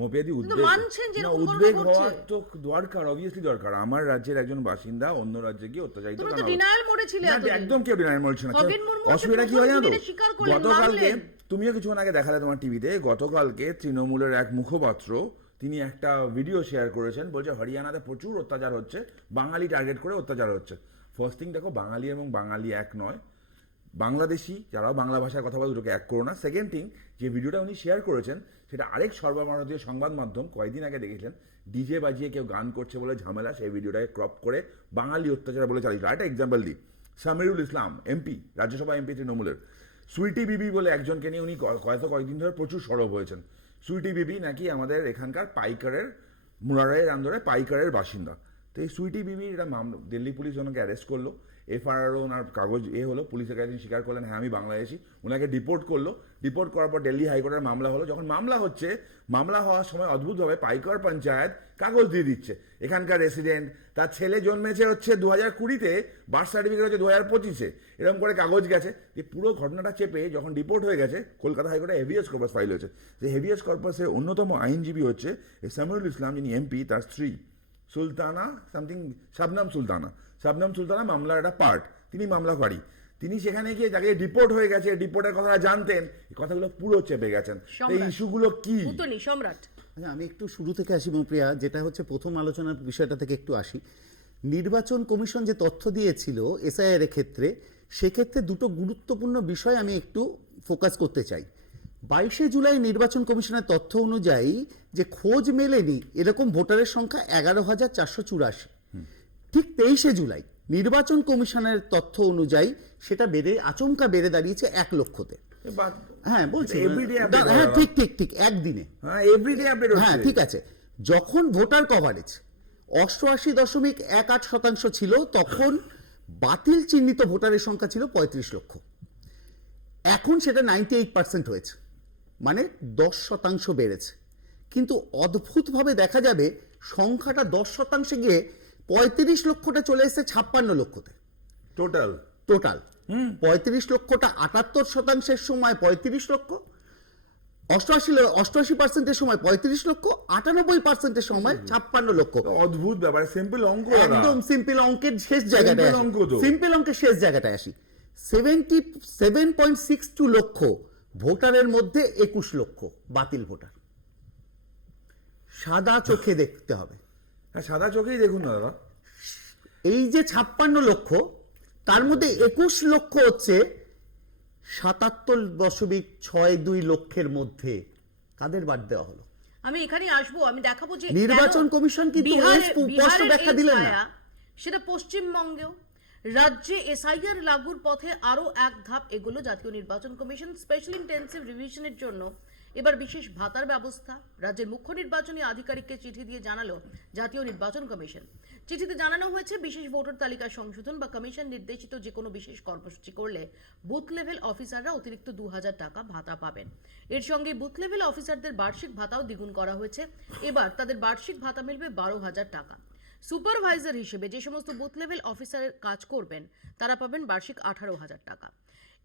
মোপিয়াদি মানছেন যে উদ্বেগ হওয়ার তো দরকার, অবভিয়াসলি দরকার। আমার রাজ্যের একজন বাসিন্দা অন্য রাজ্যে গিয়ে অত্যাচারিত তুমি তো ডিনায়াল মোডে ছিলে এতদিন। একদম কেউ ডিনায়াল মোড ছিল না। অসুবিধা কি হয় জানো তো, গতকালকে তুমিও কিছুক্ষণ আগে দেখালে তোমার টিভিতে, গতকালকে তৃণমূলের এক মুখপাত্র তিনি একটা ভিডিও শেয়ার করেছেন, বলছে হরিয়ানাতে প্রচুর অত্যাচার হচ্ছে, বাঙালি টার্গেট করে অত্যাচার হচ্ছে। ফার্স্ট থিং দেখো, বাঙালি এবং বাঙালি এক নয়, বাংলাদেশি যারাও বাংলা ভাষায় কথা বলে দুটোকে এক করো না। সেকেন্ড থিং, যে ভিডিওটা উনি শেয়ার করেছেন সেটা আরেক সর্বভারতীয় সংবাদ মাধ্যম কয়েকদিন আগে দেখেছিলেন, ডিজে বাজিয়ে কেউ গান করছে বলে ঝামেলা, সেই ভিডিওটাকে ক্রপ করে বাঙালি অত্যাচার বলে চালিয়েছিল। একটা এক্সাম্পল দিই, সামিরুল ইসলাম এমপি, রাজ্যসভা এমপি তৃণমূলের, সুইটি বিবি বলে একজনকে নিয়ে উনি কয়েকদিন ধরে প্রচুর সরব হয়েছেন। সুইটি বিবি নাকি আমাদের এখানকার পাইকারের, মুরারাইয়ের আন্দোলনে পাইকারের বাসিন্দা। তো এই সুইটি বিবির এটা দিল্লি পুলিশ ওনাকে অ্যারেস্ট করলো, এফআইআরও ওনার কাগজ হলো, পুলিশের কাছে তিনি স্বীকার করলেন হ্যাঁ আমি বাংলাদেশি, ওনাকে ডিপোর্ট করলো। ডিপোর্ট করার পর দিল্লি হাইকোর্টের মামলা হলো। যখন মামলা হচ্ছে, মামলা হওয়ার সময় অদ্ভুতভাবে পাইকার পঞ্চায়েত কাগজ দিয়ে দিচ্ছে, এখানকার রেসিডেন্ট, তার ছেলে জন্মেছে হচ্ছে 2020-তে, বার্থ সার্টিফিকেট হচ্ছে 2025-এ, এরকম করে কাগজ গেছে। এই পুরো ঘটনাটা চেপে যখন ডিপোর্ট হয়ে গেছে, কলকাতা হাইকোর্টে হেভিয়াস কর্পাস ফাইল হয়েছে। যে হেভিয়াস কর্পাসের অন্যতম আইনজীবী হচ্ছে সামিরুল ইসলাম, যিনি এমপি, তার স্ত্রী সুলতানা সামথিং, শাবনাম সুলতানা মামলার একটা পার্ট, তিনি মামলাকারী। তিনি সেখানে গিয়ে যাকে ডিপোর্ট হয়ে গেছে, ডিপোর্টের কথাটা জানতেন, এই কথাগুলো পুরো চেপে গেছেন। এই ইস্যুগুলো কি? সম্রাট, আমি একটু শুরু থেকে আসি মৌপ্রিয়া, যেটা হচ্ছে প্রথম আলোচনার বিষয়টা থেকে একটু আসি। নির্বাচন কমিশন যে তথ্য দিয়েছিল এসআইআর এর ক্ষেত্রে, সেক্ষেত্রে দুটো গুরুত্বপূর্ণ বিষয় আমি একটু ফোকাস করতে চাই। 22শে জুলাই নির্বাচন কমিশনের তথ্য অনুযায়ী যে খোঁজ মেলেনি এরকম ভোটারের সংখ্যা 11,484। ঠিক 23শে জুলাই নির্বাচন কমিশনের তথ্য অনুযায়ী সেটা আচমকা বেড়ে দাঁড়িয়েছে 1 লক্ষতে। হ্যাঁ বলছি, হ্যাঁ ঠিক একদিনে, হ্যাঁ ঠিক আছে। যখন ভোটার কভারেজ 88.18% ছিল, তখন বাতিল চিহ্নিত ভোটারের সংখ্যা ছিল 35 লক্ষ। এখন সেটা 98% হয়েছে, মানে 10% বেড়েছে। কিন্তু অদ্ভুতভাবে দেখা যাবে সংখ্যাটা 10% গিয়ে 35 লক্ষটা চলে এসেছে 56 লক্ষতে। টোটাল 35 লক্ষটা 78%-এর সময় 35 লক্ষ, 88% সময় 35 লক্ষ, 98% সময় 56 লক্ষ। অদ্ভুত ব্যাপার, সিম্পল অঙ্ক, একদম সিম্পল অঙ্কের শেষ জায়গাটায়, সিম্পল অঙ্কের শেষ জায়গাটায় আসি। 77.62 লক্ষ ভোটারের মধ্যে 21 লক্ষ বাতিল ভোটার। সাদা চোখে দেখতে হবে, হ্যাঁ সাদা চোখেই দেখুন না দাদা। এই যে 56 লক্ষ, তার মধ্যে 21 লক্ষ হচ্ছে 77.62 লক্ষের মধ্যে কাদের বাদ দেওয়া হলো। আমি এখানে আসবো, আমি দেখাবো যে নির্বাচন কমিশন কিন্তু স্পষ্ট ব্যাখ্যা দিলেন না। সেটা পশ্চিমবঙ্গেও রাজ্যে এসআইআর লাগুর পথে আরো এক ধাপ এগুলো জাতীয় নির্বাচন কমিশন। স্পেশাল ইন্টেন্সিভ রিভিশনের জন্য এবার বিশেষ ভাতার ব্যবস্থা। রাজ্যের মুখ্য নির্বাচনী আধিকারিককে চিঠি দিয়ে জানালো জাতীয় নির্বাচন কমিশন। চিঠিতে জানানো হয়েছে, বিশেষ ভোটার তালিকা সংশোধন বা কমিশন নির্দেশিত যে কোনো বিশেষ কর্মসূচি করলে বুথ লেভেল অফিসাররা অতিরিক্ত 2000 টাকা ভাতা পাবেন। এর সঙ্গে বুথ লেভেল অফিসারদের বার্ষিক ভাতাও দ্বিগুণ করা হয়েছে। এবার তাদের বার্ষিক ভাতা মিলবে 12,000 টাকা। সুপারভাইজার হিসেবে যে সমস্ত বুথ লেভেল অফিসারের কাজ করবেন তারা পাবেন বার্ষিক 18,000 টাকা।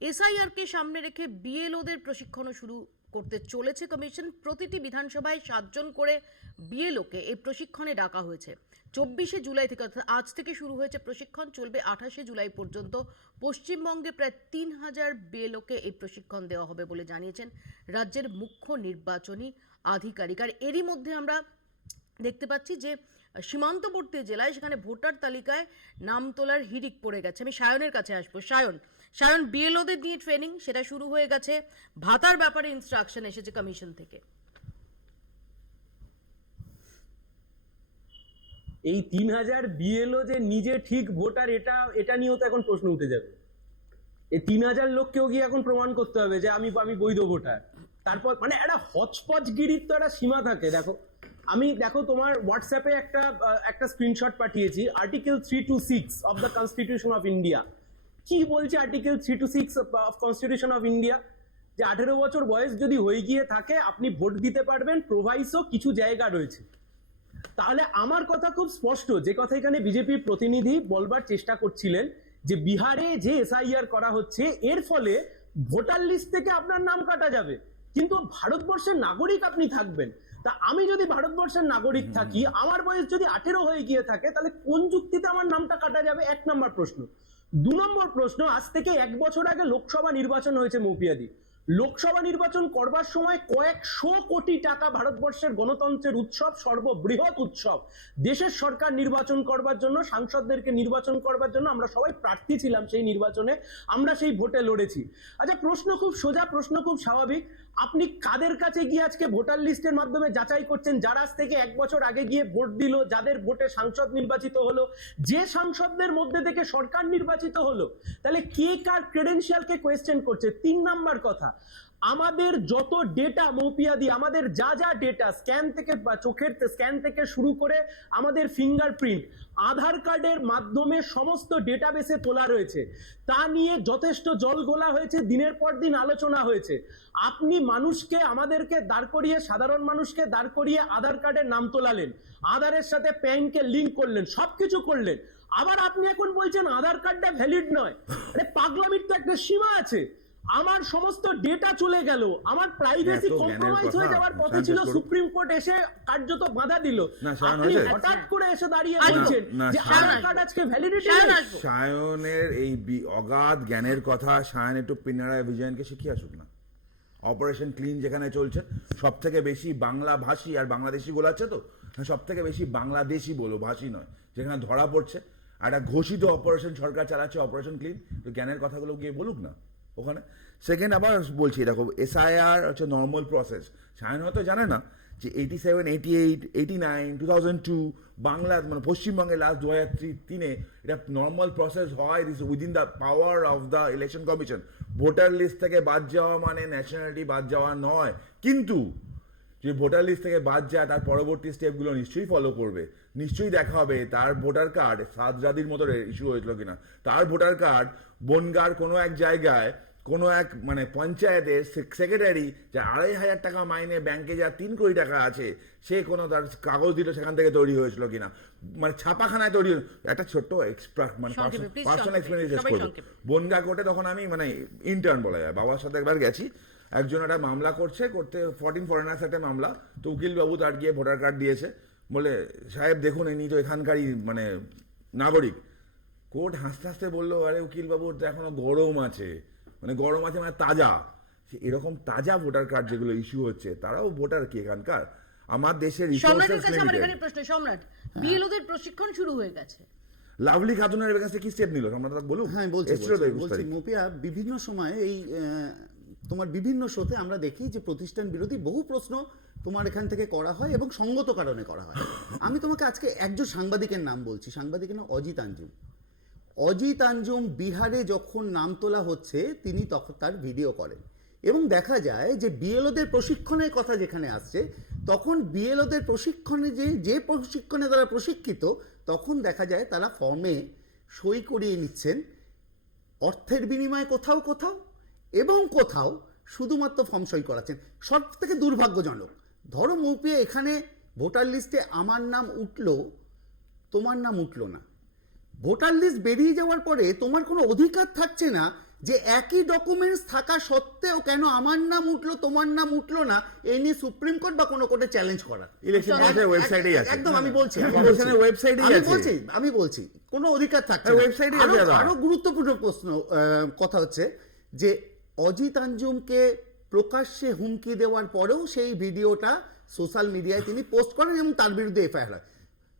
এসআইআর কে সামনে রেখে বিএলওদের প্রশিক্ষণও শুরু করতে চলেছে কমিশন। প্রতিটি বিধানসভায় 7 জন করে বিএলওকে এই প্রশিক্ষণে ডাকা হয়েছে। 24শে জুলাই থেকে, অর্থাৎ আজ থেকে শুরু হয়েছে প্রশিক্ষণ, চলবে 28শে জুলাই পর্যন্ত। পশ্চিমবঙ্গে প্রায় 3000 বিএলওকে এই প্রশিক্ষণ দেওয়া হবে বলে জানিয়েছেন রাজ্যের মুখ্য নির্বাচনী আধিকারিক। আর এরই মধ্যে আমরা দেখতে পাচ্ছি যে সীমান্তবর্তী জেলায় সেখানে ভোটার তালিকায় নাম তোলার হিড়িক পড়ে গেছে। আমি সায়নের কাছে আসবো। সায়ন, বিএলওদের নিয়ে ট্রেনিং সেটা শুরু হয়ে গেছে, ভাতার ব্যাপারে ইনস্ট্রাকশন এসেছে কমিশন থেকে। এই 3000 বিএলও যে নিজে ঠিক ভোটার, এটা নিয়েও তো এখন প্রশ্ন উঠে যাবে। এই 3000 লোককেও গিয়ে এখন প্রমাণ করতে হবে যে আমি বৈধ ভোটার। তারপর মানে একটা হচপচগিরির তো একটা সীমা থাকে। দেখো তোমার হোয়াটসঅ্যাপে একটা স্ক্রিনশট পাঠিয়েছি, article 3 to 6 of the constitution of India. কি বলছে article 3 to 6 of constitution of India? যে 18 বছর বয়স যদি হয়ে গিয়ে থাকে আপনি ভোট দিতে পারবেন, প্রোভাইসও কিছু জায়গা রয়েছে। তাহলে আমার কথা খুব স্পষ্ট, যে কথা এখানে বিজেপির প্রতিনিধি বলবার চেষ্টা করছিলেন, যে বিহারে যে এসআইআর করা হচ্ছে এর ফলে ভোটার লিস্ট থেকে আপনার নাম কাটা যাবে, কিন্তু ভারতবর্ষের নাগরিক আপনি থাকবেন। তা আমি যদি ভারতবর্ষের নাগরিক থাকি, আমার বয়স যদি 18 হয়ে গিয়ে থাকে, তাহলে কোন যুক্তিতে আমার নামটা কাটা যাবে? 1 নম্বর প্রশ্ন। 2 নম্বর প্রশ্ন, আজ থেকে 1 বছর আগে লোকসভা নির্বাচন হয়েছে মৌপিয়াদি। লোকসভা নির্বাচন করবার সময় কয়েকশো কোটি টাকা ভারতবর্ষের গণতন্ত্রের উৎসব, সর্ববৃহৎ উৎসব, দেশের সরকার নির্বাচন করবার জন্য, সাংসদদেরকে নির্বাচন করবার জন্য আমরা সবাই প্রার্থী ছিলাম সেই নির্বাচনে, আমরা সেই ভোটে লড়েছি। আচ্ছা, প্রশ্ন খুব সোজা, প্রশ্ন খুব স্বাভাবিক, আপনি কাদের কাছে গিয়ে আজকে ভোটার লিস্টের মাধ্যমে যাচাই করছেন? যারা আজ থেকে 1 বছর আগে গিয়ে ভোট দিল, যাদের ভোটে সাংসদ নির্বাচিত হলো, যে সাংসদদের মধ্যে থেকে সরকার নির্বাচিত হলো, তাহলে কে কার ক্রেডেনশিয়ালকে কোয়েশ্চেন করছে? 3 নাম্বার কথা, আমাদের যত ডেটা মৌপিয়াদি, আমাদের যা ডেটা স্ক্যান থেকে বা চোখের স্ক্যান থেকে শুরু করে আমাদের ফিঙ্গারপ্রিন্ট, আধার কার্ডের মাধ্যমে সমস্ত ডেটাবেসে তোলা রয়েছে, তা নিয়ে যথেষ্ট জল গোলা হয়েছে, দিনের পর দিন আলোচনা হয়েছে। আপনি মানুষকে, আমাদেরকে দাঁড় করিয়ে, সাধারণ মানুষকে দাঁড় করিয়ে আধার কার্ডের নাম তোলালেন, আধারের সাথে প্যানকে লিঙ্ক করলেন, সবকিছু করলেন, আবার আপনি এখন বলছেন আধার কার্ডটা ভ্যালিড নয়। আরে পাগলামির তো একটা সীমা আছে। আমার সমস্ত ডেটা চলে গেল, আমার প্রাইভেসি কম্প্রোমাইজ হয়ে যাওয়ার কথা ছিল, সুপ্রিম কোর্ট এসে কার্যত বাধা দিল, আপনি হঠাৎ করে এসে দাঁড়িয়ে বলছেন যে আধার কার্ড আজকে ভ্যালিডিটি নেই। সায়নের এই অগাধ জ্ঞানের কথা সায়ন একটু পিনারায় বিজয়নকে শিখিয়ে আসুক না। অপারেশন ক্লিন যেখানে চলছে, সব থেকে বেশি বাংলা ভাষী আর বাংলাদেশি গোলাচ্ছে, তো সব থেকে বেশি বাংলাদেশি বলো, ভাষী নয়, যেখানে ধরা পড়ছে। একটা ঘোষিত অপারেশন সরকার চালাচ্ছে, অপারেশন ক্লিন, তো জ্ঞানের কথাগুলো গিয়ে বলুক না ওখানে। সেকেন্ড, আবার বলছি, দেখো এসআইআর হচ্ছে নর্মাল প্রসেস। সায়ন হয়তো জানে না যে 87, 88, 89, 2002 বাংলা মানে পশ্চিমবঙ্গে লাস্ট 2003 এটা নর্মাল প্রসেস হয়। This within the power of the election commission. Voter list থেকে বাদ যাওয়া মানে ন্যাশনালিটি বাদ যাওয়া নয়, কিন্তু যে ভোটার লিস্ট থেকে বাদ যায় তার পরবর্তী স্টেপগুলো নিশ্চয়ই ফলো করবে। নিশ্চয়ই দেখা হবে তার ভোটার কার্ড সাদরাদির মতো ইস্যু হয়েছিল কিনা, তার ভোটার কার্ড বনগাঁর কোনো এক জায়গায় কোনো এক মানে পঞ্চায়েতের সেক্রেটারি যা 2,500 টাকা মাইনে, ব্যাংকে যা 3 কোটি টাকা আছে, সে কোনো তার কাগজ দিল সেখান থেকে তৈরি হয়েছিল কিনা, মানে ছাপাখানায় তৈরি। একটা ছোট্ট মানে পার্সোনাল এক্সপিরিয়েন্স করবো। বনগাঁ কোর্টে তখন আমি মানে ইন্টার্ন বলা যায়, বাবার সাথে একবার গেছি, একজন একটা মামলা করতে 14 ফরেনার্স একটা মামলা, তো উকিলবাবু তার গিয়ে ভোটার কার্ড দিয়েছে, বলে সাহেব দেখুন ইনি তো এখানকারই মানে নাগরিক। কোর্ট হাসতে হাসতে বললো, আরে উকিলবাবুর তো এখনো গরম আছে, মানে গরম আছে মানে তাজা। এরকম তাজা ভোটার কার্ড যেগুলো ইস্যু হচ্ছে, তারাও ভোটার কি এখানকার? আমার দেশের সম্রাট, বিএলওদের প্রশিক্ষণ শুরু হয়ে গেছে। লাভলি খাতুনের কাছে কি স্টেপ নিল সম্রাট বলুন? হ্যাঁ বলছি মুপিয়া, বিভিন্ন সময় এই তোমার বিভিন্ন শোতে আমরা দেখি যে প্রতিষ্ঠান বিরোধী বহু প্রশ্ন তোমার এখান থেকে করা হয় এবং সঙ্গত কারণে করা হয়। আমি তোমাকে আজকে একজন সাংবাদিকের নাম বলছি, সাংবাদিকের নাম অজিত আঞ্জুম। অজিত আঞ্জুম বিহারে যখন নাম তোলা হচ্ছে তিনি তখন তার ভিডিও করেন এবং দেখা যায় যে বিএলওদের প্রশিক্ষণের কথা যেখানে আসছে, তখন বিএলওদের প্রশিক্ষণে যে প্রশিক্ষণে তারা প্রশিক্ষিত, তখন দেখা যায় তারা ফর্মে সই করিয়ে নিচ্ছেন অর্থের বিনিময়ে কোথাও কোথাও, এবং কোথাও শুধুমাত্র ফর্ম সই করাচ্ছেন। সব থেকে দুর্ভাগ্যজনক, ধরো মৌপিয়া এখানে ভোটার লিস্টে আমার নাম উঠলো, তোমার নাম উঠলো না, ভোটার লিস্ট বেরিয়ে যাওয়ার পরে তোমার কোনো অধিকার থাকছে না যে একই ডকুমেন্টস থাকা সত্ত্বেও কেন আমার নাম উঠলো তোমার নাম উঠলো না, এই নিয়ে সুপ্রিম কোর্ট বা কোনো কোর্টে চ্যালেঞ্জ করার। ইলেকশন ওয়েবসাইটেই আছে, একদম আমি বলছি আমি বলছি কোনো অধিকার থাকছে না, ওয়েবসাইটে আছে। আরো গুরুত্বপূর্ণ প্রশ্ন কথা হচ্ছে যে অজিত আঞ্জুমকে প্রকাশ্যে হুমকি দেওয়ার পরেও সেই ভিডিওটা সোশ্যাল মিডিয়ায় তিনি পোস্ট করেন এবং তার বিরুদ্ধে এফআইআর হয়।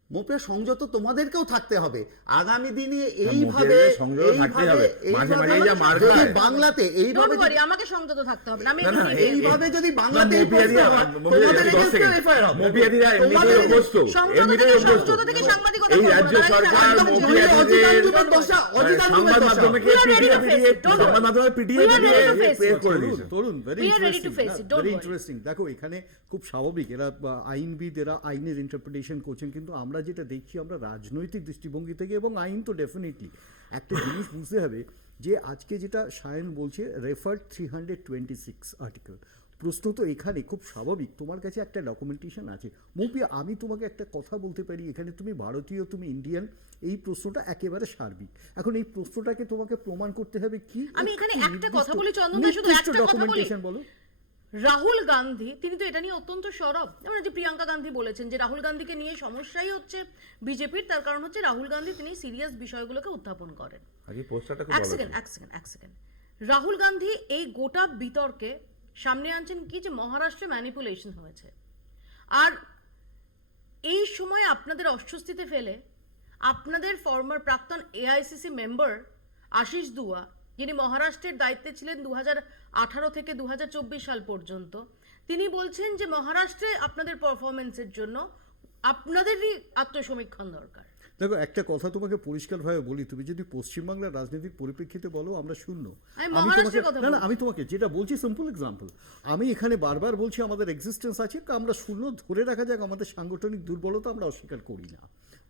মোপে সংযত তোমাদেরকেও থাকতে হবে আগামী দিনে এইভাবে মোপে সংযত থাকতেই হবে। মাঝে মাঝে এই যে মার যদি খায়। বাংলাতে এইভাবে Don't worry, আমাকে সংযত থাকতে হবে না, আমি না, না, এমনিতেই এইভাবে যদি না, বাংলাতে এই মোপিয়াদিরা- প্রশ্ন হয়, মোপিয়াদিরা তোমাদের 10 against সেকেন্ড। FIR হবে। মোপিয়াদিরা এমনিতেই তোমাদের অভ্যস্ত, সংযত এমনিতেই থেকে অভ্যস্ত। সংযত থেকে সাংবাদিকতা এই করবো না, রাজ্য তারা সরকার একদম ছেড়ে মোপিয়াদিদের দেবে। অজিতাঞ্জুমের দশা, অজিতাঞ্জুমের সংবাদ দশা। মাধ্যমকে We are ready পিটিয়ে to face it, don't সংবাদ worry. মাধ্যমে পিটিয়ে We are ready to face পেশ it. করে দিয়েছে। তরুণ very We are ready to face it, don't very worry. Interesting. দেখো এখানে খুব স্বাভাবিক, এরা আইনবিদ, এরা আইনের ইন্টারপ্রিটেশন করছেন, কিন্তু আমরা যেটা দেখছি আমরা রাজনৈতিক দৃষ্টিভঙ্গি থেকে, এবং আইন তো ডেফিনেটলি একটা জিনিস বুঝতে হবে যে আজকে যেটা সায়ন বলছে রেফার 326 আর্টিকেল, প্রশ্ন তো এখানে খুব স্বাভাবিক, তোমার কাছে একটা ডকুমেন্টেশন আছে। মৌপি, আমি তোমাকে একটা কথা বলতে পারি, এখানে তুমি ভারতীয়, তুমি ইন্ডিয়ান, এই প্রশ্নটা একেবারে সার্বিক। এখন এই প্রশ্নটাকে তোমাকে প্রমাণ করতে হবে কি? আমি এখানে একটি একটা নির্দিষ্ট- কথা বলি চন্দন দা, শুধু নির্দিষ্ট একটা কথা বলি। ডকুমেন্টেশন বলো। রাহুল গান্ধী তিনি তো এটা নিয়ে অত্যন্ত সরব, যেমন যে প্রিয়াঙ্কা গান্ধী বলেছেন যে রাহুল গান্ধীকে নিয়ে সমস্যাই হচ্ছে বিজেপির, তার কারণ হচ্ছে রাহুল গান্ধী তিনি সিরিয়াস বিষয়গুলোকে উত্থাপন করেন। আগে পোস্টারটা খুব এক ভালো সেকেন্ড ছিল। এক সেকেন্ড এক সেকেন্ড রাহুল গান্ধী এই গোটা বিতর্কে সামনে আনছেন কি যে মহারাষ্ট্রে ম্যানিপুলেশন হয়েছে, আর এই সময় আপনাদের অস্বস্তিতে ফেলে আপনাদের ফর্মার প্রাক্তন এআইসিসি মেম্বার আশিস দুয়া, যিনি মহারাষ্ট্রের দায়িত্বে ছিলেন 2018 থেকে 2024 সাল পর্যন্ত, তিনি বলছেন যে মহারাষ্ট্রে আপনাদের পারফরমেন্সের জন্য আপনাদেরই আত্মসমীক্ষণ দরকার। দেখো একটা কথা তোমাকে পরিষ্কারভাবে বলি, তুমি যদি পশ্চিমবাংলার রাজনৈতিক পরিপ্রেক্ষিতে বলো আমরা শূন্য। আমি মহারাষ্ট্রের কথা না না, বলছি। আমি তোমাকে যেটা বলছি সিম্পল এক্সাম্পল, আমি এখানে বারবার বলছি আমাদের এক্সিস্টেন্স আছে, আমরা শূন্য ধরে রাখা যাক, আমাদের সাংগঠনিক দুর্বলতা আমরা অস্বীকার করি না।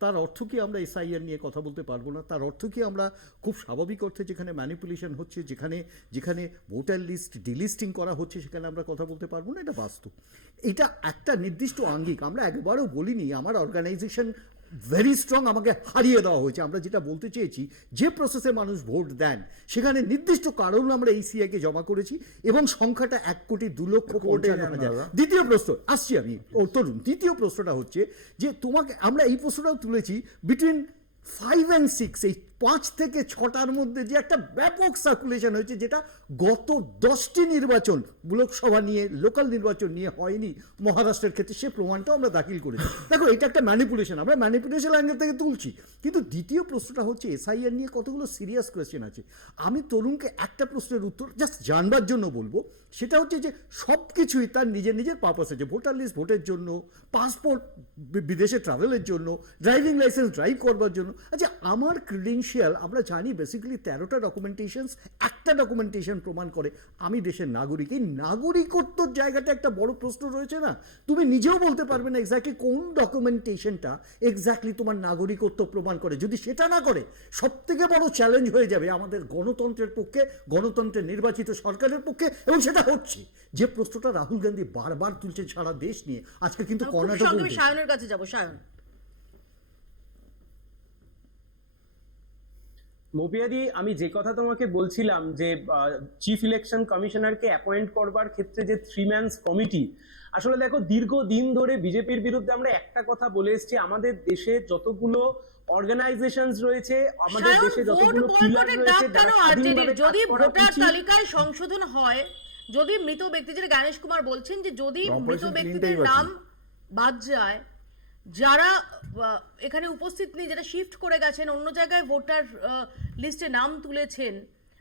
তার অর্থ কি আমরা এসআইআর নিয়ে কথা বলতে পারবো না? তার অর্থ কি আমরা খুব স্বাভাবিক অর্থে যেখানে ম্যানিপুলেশন হচ্ছে, যেখানে যেখানে ভোটার লিস্ট ডিলিস্টিং করা হচ্ছে, সেখানে আমরা কথা বলতে পারবো না? এটা বাস্তব। এটা একটা নির্দিষ্ট আঙ্গিক, আমরা একবারও বলিনি আমার অর্গানাইজেশন ভেরি স্ট্রং, আমাকে হারিয়ে দেওয়া হয়েছে। আমরা যেটা বলতে চেয়েছি যে প্রসেসে মানুষ ভোট দেন সেখানে নির্দিষ্ট কারণ আমরা এই সিআইকে জমা করেছি এবং সংখ্যাটা 1,02,55,000। দ্বিতীয় প্রশ্ন আসছি আমি, তরুণ, দ্বিতীয় প্রশ্নটা হচ্ছে যে তোমাকে আমরা এই প্রশ্নটাও তুলেছি বিটুইন 5 and 6, এই 5 থেকে 6টার মধ্যে যে একটা ব্যাপক সার্কুলেশন হয়েছে, যেটা গত 10টি নির্বাচন লোকসভা নিয়ে, লোকাল নির্বাচন নিয়ে হয়নি মহারাষ্ট্রের ক্ষেত্রে, সে প্রমাণটাও আমরা দাখিল করেছি। দেখো এটা একটা ম্যানিপুলেশন, আমরা ম্যানিপুলেশন অ্যাঙ্গেল থেকে তুলছি। কিন্তু দ্বিতীয় প্রশ্নটা হচ্ছে এসআইআর নিয়ে কতগুলো সিরিয়াস কোয়েশ্চেন আছে। আমি তরুণকে একটা প্রশ্নের উত্তর জাস্ট জানবার জন্য বলবো, সেটা হচ্ছে যে সব কিছুই তার নিজের নিজের পারপাস আছে। ভোটার লিস্ট ভোটের জন্য, পাসপোর্ট বিদেশে ট্রাভেলের জন্য, ড্রাইভিং লাইসেন্স ড্রাইভ করবার জন্য। আচ্ছা, আমার ক্রিডেন্সিয়াল আমরা জানি বেসিক্যালি 13টা ডকুমেন্টেশনস, একটা ডকুমেন্টেশন প্রমাণ করে আমি দেশের নাগরিক। এই নাগরিকত্বর জায়গাটা একটা বড় প্রশ্ন রয়েছে না? তুমি নিজেও বলতে পারবে না এক্স্যাক্টলি কোন ডকুমেন্টেশনটা এক্স্যাক্টলি তোমার নাগরিকত্ব প্রমাণ করে। যদি সেটা না করে, সব থেকে বড় চ্যালেঞ্জ হয়ে যাবে আমাদের গণতন্ত্রের পক্ষে, গণতন্ত্রের নির্বাচিত সরকারের পক্ষে, এবং সেটা হচ্ছে যে প্রশ্নটা রাহুল গান্ধী বারবার তুলছেন সারা দেশ নিয়ে। আজকে কিন্তু কর্ণাটক, আমি সায়নের কাছে যাব। সায়ন, মৌপিয়াদি, আমি যে কথা তোমাকে বলছিলাম যে চিফ ইলেকশন কমিশনারকে অ্যাপয়েন্ট করবার ক্ষেত্রে যে 3 ম্যানস কমিটি, আসলে দেখো দীর্ঘদিন ধরে বিজেপির বিরুদ্ধে আমরা একটা কথা বলে এসেছি, আমাদের দেশে যতগুলো অর্গানাইজেশনস রয়েছে, আমাদের দেশে যতগুলো পিলার রয়েছে, যারা স্বাধীনভাবে কাজ যদি করা ভোটার উচিত, তালিকায় সংশোধন হয়, যদি মৃত ব্যক্তি, যেটা জ্ঞানেশ কুমার বলছেন যে যদি মৃত Composition ব্যক্তিদের তিনটেই নাম বাদ যায়, যারা এখানে উপস্থিত নেই, যারা শিফট করে গেছেন অন্য জায়গায়, ভোটার লিস্টে নাম তুলেছেন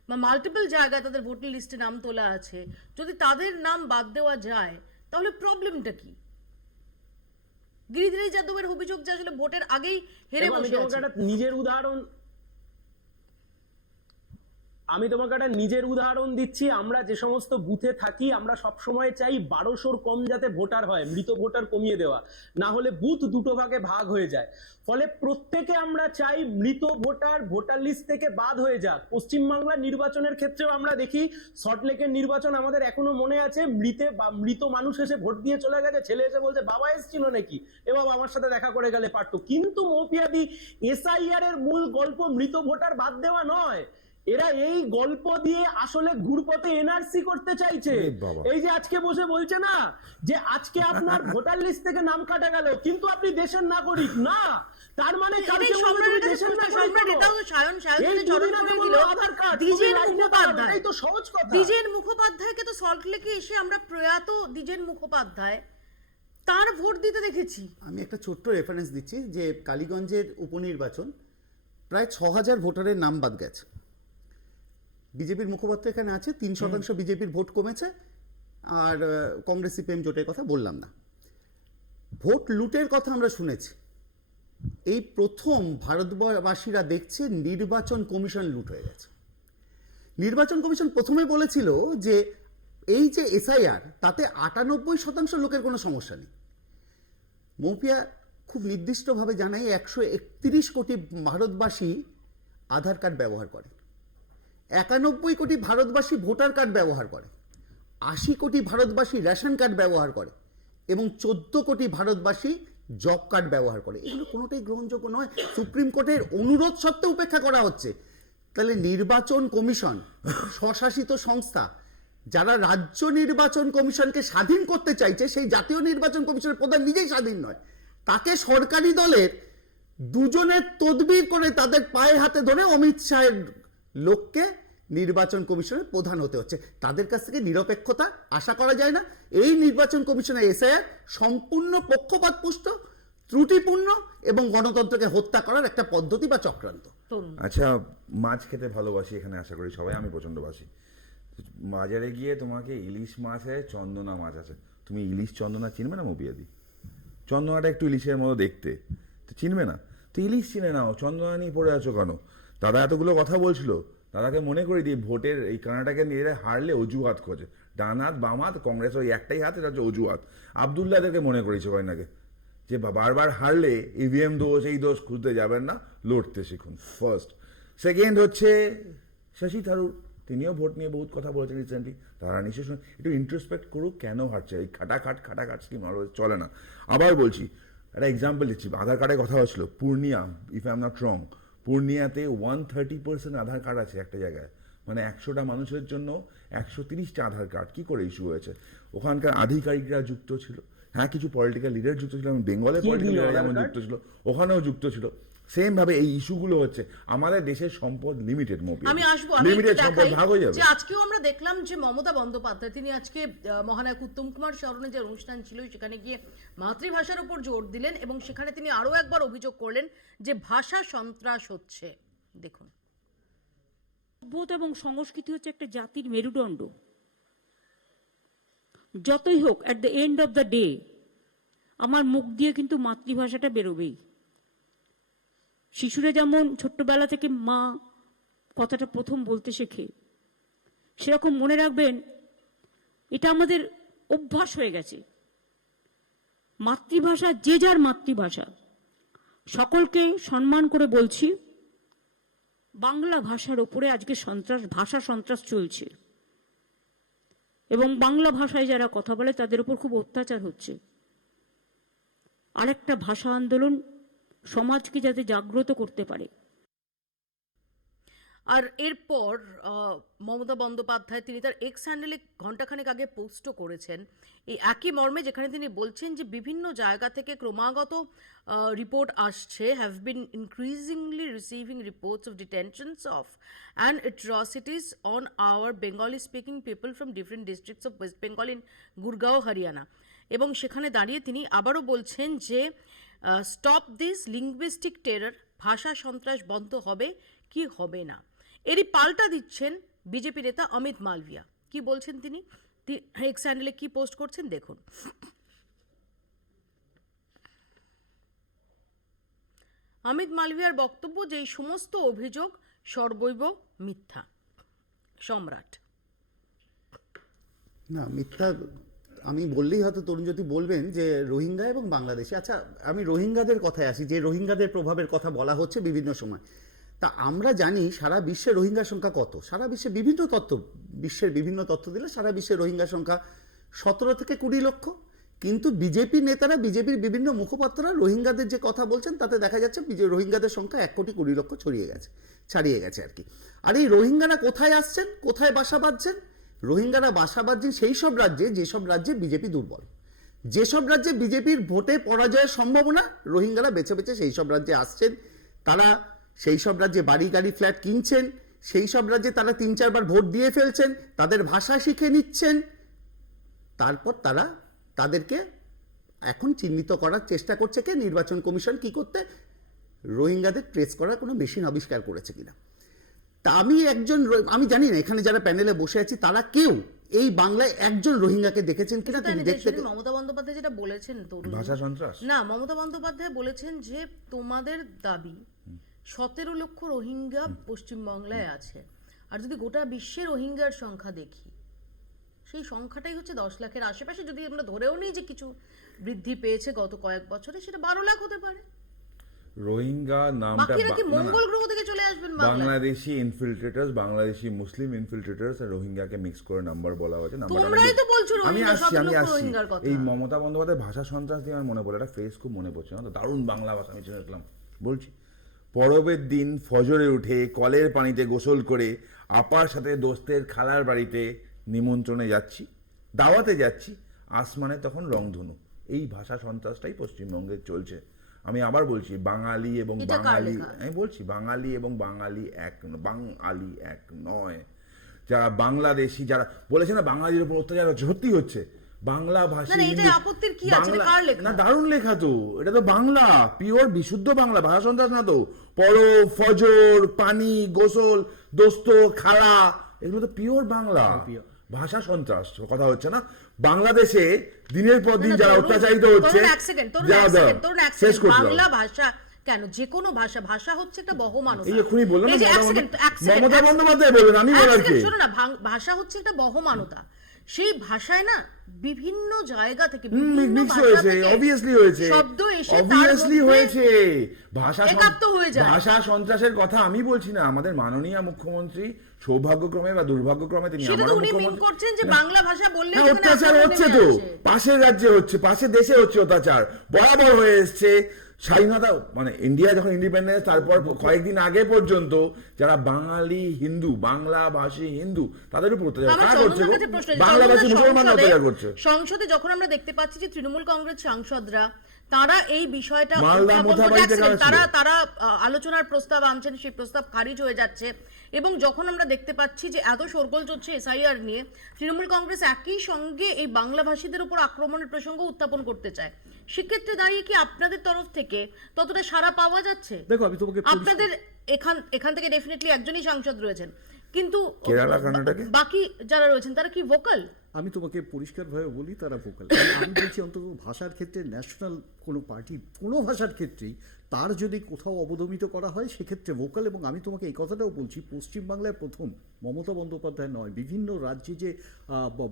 বা মাল্টিপল জায়গায় তাদের ভোটার লিস্টে নাম তোলা আছে, যদি তাদের নাম বাদ দেওয়া যায় তাহলে প্রবলেমটা কি? গিরিধর যাদবের অভিযোগ যে আসলে ভোটের আগেই হেরে আমি বসে তোমাকে আছে। একটা নিজের উদাহরণ দিচ্ছি। আমরা যে সমস্ত বুথে থাকি, আমরা সব সময় চাই 1200-র কম যাতে ভোটার হয়, মৃত ভোটার কমিয়ে দেওয়া, না হলে বুথ দুটো ভাগে ভাগ হয়ে যায়। ফলে প্রত্যেকে আমরা চাই মৃত ভোটার লিস্ট থেকে বাদ হয়ে যাক। পশ্চিমবাংলার নির্বাচনের ক্ষেত্রেও আমরা দেখি, সল্টলেকের নির্বাচন আমাদের এখনো মনে আছে, মৃত মানুষ এসে ভোট দিয়ে চলে গেছে, ছেলে এসে বলছে বাবা এসেছিল নাকি, এ বাবা আমার সাথে দেখা করে গেলে পারতো। কিন্তু মৌপিয়াদি, এসআইআর এর মূল গল্প মৃত ভোটার বাদ দেওয়া নয়, এরা এই গল্প দিয়ে আসলে ঘুরপথে এনআরসি করতে চাইছে। এই যে আজকে বসে বলছে না যে আজকে আপনার ভোটার লিস্ট থেকে নাম কাটা গেল, কিন্তু আপনি দেশের নাগরিক না, তার মানে কালকে দেশের দ্বিজেন মুখোপাধ্যায়কে তো সল্টলেকে এসে আমরা প্রয়াত দ্বিজেন মুখোপাধ্যায় তার ভোট দিতে দেখেছি। আমি একটা ছোট্ট রেফারেন্স দিচ্ছি যে কালীগঞ্জের উপনির্বাচন প্রায় 6,000 ভোটারের নাম বাদ গেছে। বিজেপির মুখপাত্র এখানে আছে, 3% বিজেপির ভোট কমেছে, আর কংগ্রেস সিপিএম জোটের কথা বললাম না। ভোট লুটের কথা আমরা শুনেছি, এই প্রথম ভারতবাসীরা দেখছে নির্বাচন কমিশন লুট হয়ে গেছে। নির্বাচন কমিশন প্রথমে বলেছিল যে এই যে এসআইআর, তাতে 98% লোকের কোনো সমস্যা নেই। মৌপিয়া খুব নির্দিষ্টভাবে জানাই 131 কোটি ভারতবাসী আধার কার্ড ব্যবহার করে, 91 কোটি ভারতবাসী ভোটার কার্ড ব্যবহার করে, 80 কোটি ভারতবাসী রেশন কার্ড ব্যবহার করে এবং 14 কোটি ভারতবাসী জব কার্ড ব্যবহার করে। এগুলো কোনোটাই গ্রহণযোগ্য নয়। সুপ্রিম কোর্টের অনুরোধ সত্ত্বেও উপেক্ষা করা হচ্ছে। তাহলে নির্বাচন কমিশন স্বশাসিত সংস্থা, যারা রাজ্য নির্বাচন কমিশনকে স্বাধীন করতে চাইছে, সেই জাতীয় নির্বাচন কমিশনের প্রধান নিজেই স্বাধীন নয়, তাকে সরকারি দলের দুজনের তদবির করে তাদের পায়ে হাতে ধরে অমিত শাহের লোককে নির্বাচন কমিশনের প্রধান হতে হচ্ছে। তাদের কাছ থেকে নিরপেক্ষতা আশা করা যায় না। এই নির্বাচন কমিশনের এসআইআর সম্পূর্ণ পক্ষপাতপুষ্ট, ত্রুটিপূর্ণ এবং গণতন্ত্রকে হত্যা করার একটা পদ্ধতি বা চক্রান্ত। আচ্ছা, মাছ খেতে ভালোবাসি এখানে, আশা করি সবাই, আমি প্রচণ্ড বাসি। বাজারে গিয়ে তোমাকে ইলিশ মাছ আছে, চন্দনা মাছ আছে, তুমি ইলিশ চন্দনা চিনবে না মৌপিয়াদি? চন্দনাটা একটু ইলিশের মতো দেখতে, তো চিনবে না? তো ইলিশ চিনে নাও, চন্দনা নিয়ে পড়ে আছো কেন? দাদা এতগুলো কথা বলছিল, দাদাকে মনে করে দিয়ে ভোটের এই কানাটাকে নিয়ে হারলে অজুহাত খোঁজে, ডান হাত বাম হাত, কংগ্রেস ওই একটাই হাত, এটা হচ্ছে অজুহাত। আবদুল্লাহদেরকে মনে করেছে কয়নাকে যে বারবার হারলে ইভিএম দোষ এই দোষ খুঁজতে যাবেন না, লড়তে শিখুন। ফার্স্ট। সেকেন্ড হচ্ছে শশী থারুর, তিনিও ভোট নিয়ে বহুত কথা বলেছেন রিসেন্টলি। তারা নিশ্চয় একটু ইন্ট্রোস্পেক্ট করুক, কেন হারছে? এই খাটাখাট স্কিম আরও চলে না। আবার বলছি, একটা এক্সাম্পল দিচ্ছি, আধার কার্ডের কথা হচ্ছিল, Purnia, if I am not wrong, পূর্ণিয়াতে 130% আধার কার্ড আছে একটা জায়গায়, মানে 100টা মানুষের জন্য 130টা আধার কার্ড। কি করে ইস্যু হয়েছে? ওখানকার আধিকারিকরা যুক্ত ছিল, হ্যাঁ কিছু পলিটিক্যাল লিডার যুক্ত ছিল, বেঙ্গলের পলিটিক্যাল লিডার যেমন যুক্ত ছিল, ওখানেও যুক্ত ছিল। সেম ভাবে এই ইস্যুগুলো হচ্ছে। আমাদের দেশের সম্পদ লিমিটেড, আমি আসবো, লিমিটেড সম্পদ ভাগ হয়ে যাবে। যে আজকেও আমরা দেখলাম যে মমতা বন্দ্যোপাধ্যায় তিনি আজকে মহানায়ক উত্তম কুমার স্মরণে যে অনুষ্ঠান ছিল সেখানে গিয়ে মাতৃভাষার উপর জোর দিলেন এবং সেখানে তিনি আরো একবার অভিযোগ করলেন যে ভাষা সন্ত্রাস হচ্ছে। দেখুন, সভ্যতা এবং সংস্কৃতি হচ্ছে একটা জাতির মেরুদণ্ড। যতই হোক, at the end of the day আমার মুখ দিয়ে কিন্তু মাতৃভাষাটা বেরোবেই। শিশুরা যেমন ছোট্টবেলা থেকে মা কথাটা প্রথম বলতে শেখে, সেরকম মনে রাখবেন এটা আমাদের অভ্যাস হয়ে গেছে। মাতৃভাষা যে যার মাতৃভাষা, সকলকে সম্মান করে বলছি, বাংলা ভাষার ওপরে আজকে ভাষা সন্ত্রাস চলছে এবং বাংলা ভাষায় যারা কথা বলে তাদের উপর খুব অত্যাচার হচ্ছে। আরেকটা ভাষা আন্দোলন সমাজকে যাতে জাগ্রত করতে পারে। আর এরপর মমতা বন্দ্যোপাধ্যায় তিনি তার এক্স হ্যান্ডেলে ঘণ্টাখানেক আগে পোস্টও করেছেন এই একই মর্মে, যেখানে তিনি বলছেন যে বিভিন্ন জায়গা থেকে ক্রমাগত রিপোর্ট আসছে, have been increasingly receiving reports of detentions of and atrocities on our Bengali speaking people from different districts of West Bengal in Gurgaon, Haryana. এবং সেখানে দাঁড়িয়ে তিনি আবারও বলছেন যে স্টপ দিস লিঙ্গুইস্টিক টেরর, ভাষা সন্ত্রাস বন্ধ হবে কি হবে না। এরই পাল্টা দিচ্ছেন বিজেপি নেতা অমিত মালভিয়া। কি বলছেন তিনি, এক্স হ্যান্ডেলে কি পোস্ট করছেন দেখুন। অমিত মালভিয়ার বক্তব্য যে এই সমস্ত অভিযোগ সর্বৈব মিথ্যা। সম্রাট: না, মিথ্যা আমি বললেই হয়তো তরুণজ্যোতি বলবেন যে রোহিঙ্গা এবং বাংলাদেশি। আচ্ছা, আমি রোহিঙ্গাদের কথায় আসি, যে রোহিঙ্গাদের প্রভাবের কথা বলা হচ্ছে বিভিন্ন সময়। তা আমরা জানি সারা বিশ্বে রোহিঙ্গার সংখ্যা কত। সারা বিশ্বে বিভিন্ন তথ্য, বিশ্বের বিভিন্ন তথ্য দিলে সারা বিশ্বে রোহিঙ্গার সংখ্যা 17 থেকে 20 লক্ষ। কিন্তু বিজেপি নেতারা, বিজেপির বিভিন্ন মুখপাত্ররা রোহিঙ্গাদের যে কথা বলছেন তাতে দেখা যাচ্ছে রোহিঙ্গাদের সংখ্যা 1,20,00,000 ছাড়িয়ে গেছে আর কি। আর এই রোহিঙ্গারা কোথায় আসছেন, কোথায় বাসা বাঁধছেন? রোহিঙ্গারা বাসা বাঁধছেন সেই সব রাজ্যে যেসব রাজ্যে বিজেপি দুর্বল, যেসব রাজ্যে বিজেপির ভোটে পরাজয়ের সম্ভাবনা, রোহিঙ্গারা বেছে বেছে সেই সব রাজ্যে আসছেন। তারা সেই সব রাজ্যে বাড়ি গাড়ি ফ্ল্যাট কিনছেন, সেই সব রাজ্যে তারা 3-4 বার ভোট দিয়ে ফেলছেন, তাদের ভাষা শিখে নিচ্ছেন, তারপর তারা তাদেরকে এখন চিহ্নিত করার চেষ্টা করছে কে, নির্বাচন কমিশন কি করতে, রোহিঙ্গাদের ট্রেস করার কোনো মেশিন আবিষ্কার করেছে কিনা। তা আমি জানি না এখানে যারা প্যানেলে বসে আছি তারা কেউ এই বাংলায় একজন রোহিঙ্গাকে দেখেছেন কিনা। তাই তুমি না, দেখতে দেখুন, মমতা বন্দ্যোপাধ্যায় যেটা বলেছেন তরুণ, ভাষা সন্ত্রাস না, মমতা বন্দ্যোপাধ্যায় বলেছেন যে তোমাদের দাবি 17 লক্ষ রোহিঙ্গা পশ্চিমবাংলায় আছে, আর যদি গোটা বিশ্বে রোহিঙ্গার সংখ্যা দেখি সেই সংখ্যাটাই হচ্ছে 10 লাখের আশেপাশে। যদি আমরা ধরেও নিই যে কিছু বৃদ্ধি পেয়েছে গত কয়েক বছরে, সেটা 12 লাখ হতে পারে। রোহিঙ্গা নামটা বাকিরা কি মঙ্গল গ্রহ থেকে চলে আসবেন বাংলায়? বাংলাদেশি ইনফিল্ট্রেটার্স, বাংলাদেশি মুসলিম ইনফিল্ট্রেটার্স আর রোহিঙ্গাকে মিক্স করে নাম্বার বলা হয়েছে। তোমরাই তো বলছো আমি রোহিঙ্গা, আসছি 17 লক্ষ রোহিঙ্গার কথা। এই মমতা বন্দ্যোপাধ্যায় ভাষা সন্ত্রাস দিয়ে আমার মনে পড়ে একটা ফ্রেজ খুব মনে পড়ছে না তো, দারুণ বাংলা ভাষা আমি শুনেছিলাম। বলছি, পরবের দিন ফজরে উঠে কলের পানিতে গোসল করে আপার সাথে দোস্তের খালার বাড়িতে নিমন্ত্রণে যাচ্ছি, দাওয়াতে যাচ্ছি, আসমানে তখন রংধনু। এই ভাষা সন্ত্রাসটাই পশ্চিমবঙ্গে চলছে। আমি আবার বলছি, বাঙালি এবং এটা কার বাঙালি, লেখা? আমি বলছি বাঙালি এবং বাঙালি এক নয়। যারা বাংলাদেশি, যারা বলেছে না বাঙালির উপর অত্যাচার হচ্ছে, সত্যি হচ্ছে। বাংলা ভাষী, না, না, এটাই আপত্তির কি আছে? এটা কার লেখা? না, দারুণ লেখা তো, এটা তো বাংলা, পিওর বিশুদ্ধ বাংলা, ভাষা সন্ত্রাস না তো। পরব, ফজর, পানি, গোসল, দোস্ত, খালা, এগুলো তো পিওর বাংলা। ভাষা সন্ত্রাস কথা হচ্ছে না। বাংলাদেশে দিনের পর দিন যারা অত্যাচারিত হচ্ছে, শেষ করতে হবে। বাংলা ভাষা কেন, যে কোনো ভাষা, ভাষা হচ্ছে একটা বহমানতা। এই এখনই বললাম না, এই যে মমতা বন্দ্যোপাধ্যায় বলবেন, আমি বলার কি? শোনো না, ভাষা হচ্ছে একটা বহমানতা। সেই ভাষায় না বিভিন্ন জায়গা থেকে মিক্স হয়েছে, অবভিয়াসলি হয়েছে, শব্দ এসে অবভিয়াসলি হয়েছে। একাত্ম হয়ে যায়। ভাষা সন্ত্রাসের কথা আমি বলছি না, আমাদের মাননীয় মুখ্যমন্ত্রী সৌভাগ্যক্রমে বা দুর্ভাগ্যক্রমে তিনি সেটা তো আমারও উনি মিন মুখ্যমন্ত্রী করছেন যে বাংলা ভাষা বললে হ্যাঁ, অত্যাচার হচ্ছে তো, পাশের রাজ্যে হচ্ছে, পাশের দেশে হচ্ছে অত্যাচার, বরাবর হয়ে এসছে। স্বাধীনতা মানে ইন্ডিয়া যখন ইন্ডিপেন্ডেন্স, তারপর কয়েকদিন আগে পর্যন্ত যারা বাঙালি হিন্দু, বাংলা ভাষী হিন্দু, তাদের উপর অত্যাচার কারা করছে? বাংলা ভাষী মুসলমান অত্যাচার করছে। সংসদে যখন আমরা দেখতে পাচ্ছি যে তৃণমূল কংগ্রেস সাংসদরা তারা এই বিষয়টা মালদা মোথাবাড়িতে তারা আলোচনার প্রস্তাব আনছেন, সেই প্রস্তাব খারিজ হয়ে যাচ্ছে। এবং যখন আমরা দেখতে পাচ্ছি যে এত শোরগোল চলছে এসআইআর নিয়ে, তৃণমূল কংগ্রেস একই সঙ্গে এই বাংলা ভাষীদের উপর আক্রমণের প্রসঙ্গ উত্থাপন করতে চায়, সেক্ষেত্রে দাঁড়িয়ে কি আপনাদের তরফ থেকে ততটা সাড়া পাওয়া যাচ্ছে? দেখো, আমি তোমাকে আপনাদের এখান থেকে ডেফিনেটলি একজনই সাংসদ রয়েছেন, কিন্তু কেরালা, কর্ণাটকে বাকি যারা রয়েছেন তারা কি ভোকাল? আমি তোমাকে পরিষ্কারভাবে বলি, তারা ভোকাল। আমি বলছি অন্তত ভাষার ক্ষেত্রে ন্যাশনাল কোনো পার্টি কোনো ভাষার ক্ষেত্রেই তার যদি কোথাও অবদমিত করা হয় সেক্ষেত্রে ভোকাল। এবং আমি তোমাকে এই কথাটাও বলছি, পশ্চিমবাংলায় প্রথম মমতা বন্দ্যোপাধ্যায় নয়, বিভিন্ন রাজ্যে যে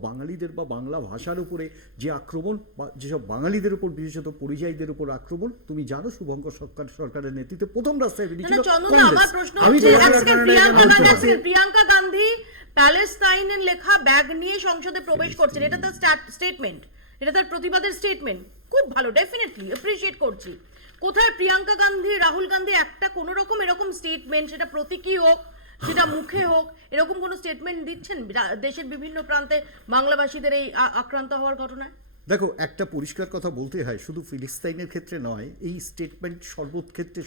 বাঙালিদের বা বাংলা ভাষার উপরে যে আক্রমণ, বা যেসব বাঙালিদের উপর বিশেষত পরিযায়ীদের উপর আক্রমণ, তুমি জানো শুভঙ্কর সরকারের নেতৃত্বে প্রথম রাস্তায় বেরিয়েছিল প্রিয়াঙ্কা গান্ধী প্যালেস্তাইনের লেখা ব্যাগ নিয়ে সংসদে প্রবেশ করছেন, এটা তার স্টেটমেন্ট, এটা তার প্রতিবাদের স্টেটমেন্ট। খুব ভালো, ডেফিনেটলি অ্যাপ্রিশিয়েট করছি। কোথায় প্রিয়াঙ্কা গান্ধী, রাহুল গান্ধী একটা কোনো রকম এরকম স্টেটমেন্ট, সেটা প্রতীকী হোক, সেটা মুখে হোক, এরকম কোনো স্টেটমেন্ট দিচ্ছেন দেশের বিভিন্ন প্রান্তে বাংলাভাষীদের এই আক্রান্ত হওয়ার ঘটনায়? দেখো, একটা পরিষ্কার কথা বলতে হয়, শুধু ফিলিস্তাইনের ক্ষেত্রে নয়, এই স্টেটমেন্ট সর্বক্ষেত্রে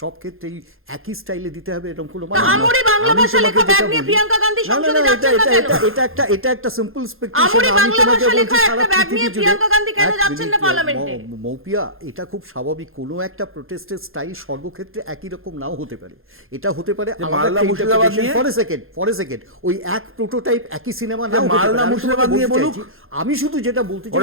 সব ক্ষেত্রেই একই স্টাইলে দিতে হবে এরকম কোনো মানে এটা একটা সিম্পল স্পেকুলেশন। আমি তোমাকে বলছি সারা পৃথিবী জুড়ে মৌপিয়া, এটা খুব স্বাভাবিক। কোনো একটা প্রোটেস্টের স্টাইল সর্বক্ষেত্রে একই রকম নাও হতে পারে। এটা হতে পারে ফর এ সেকেন্ড ওই এক প্রোটোটাইপ একই সিনেমা নাও হতে পারে। আমি শুধু যেটা বলতে চাই,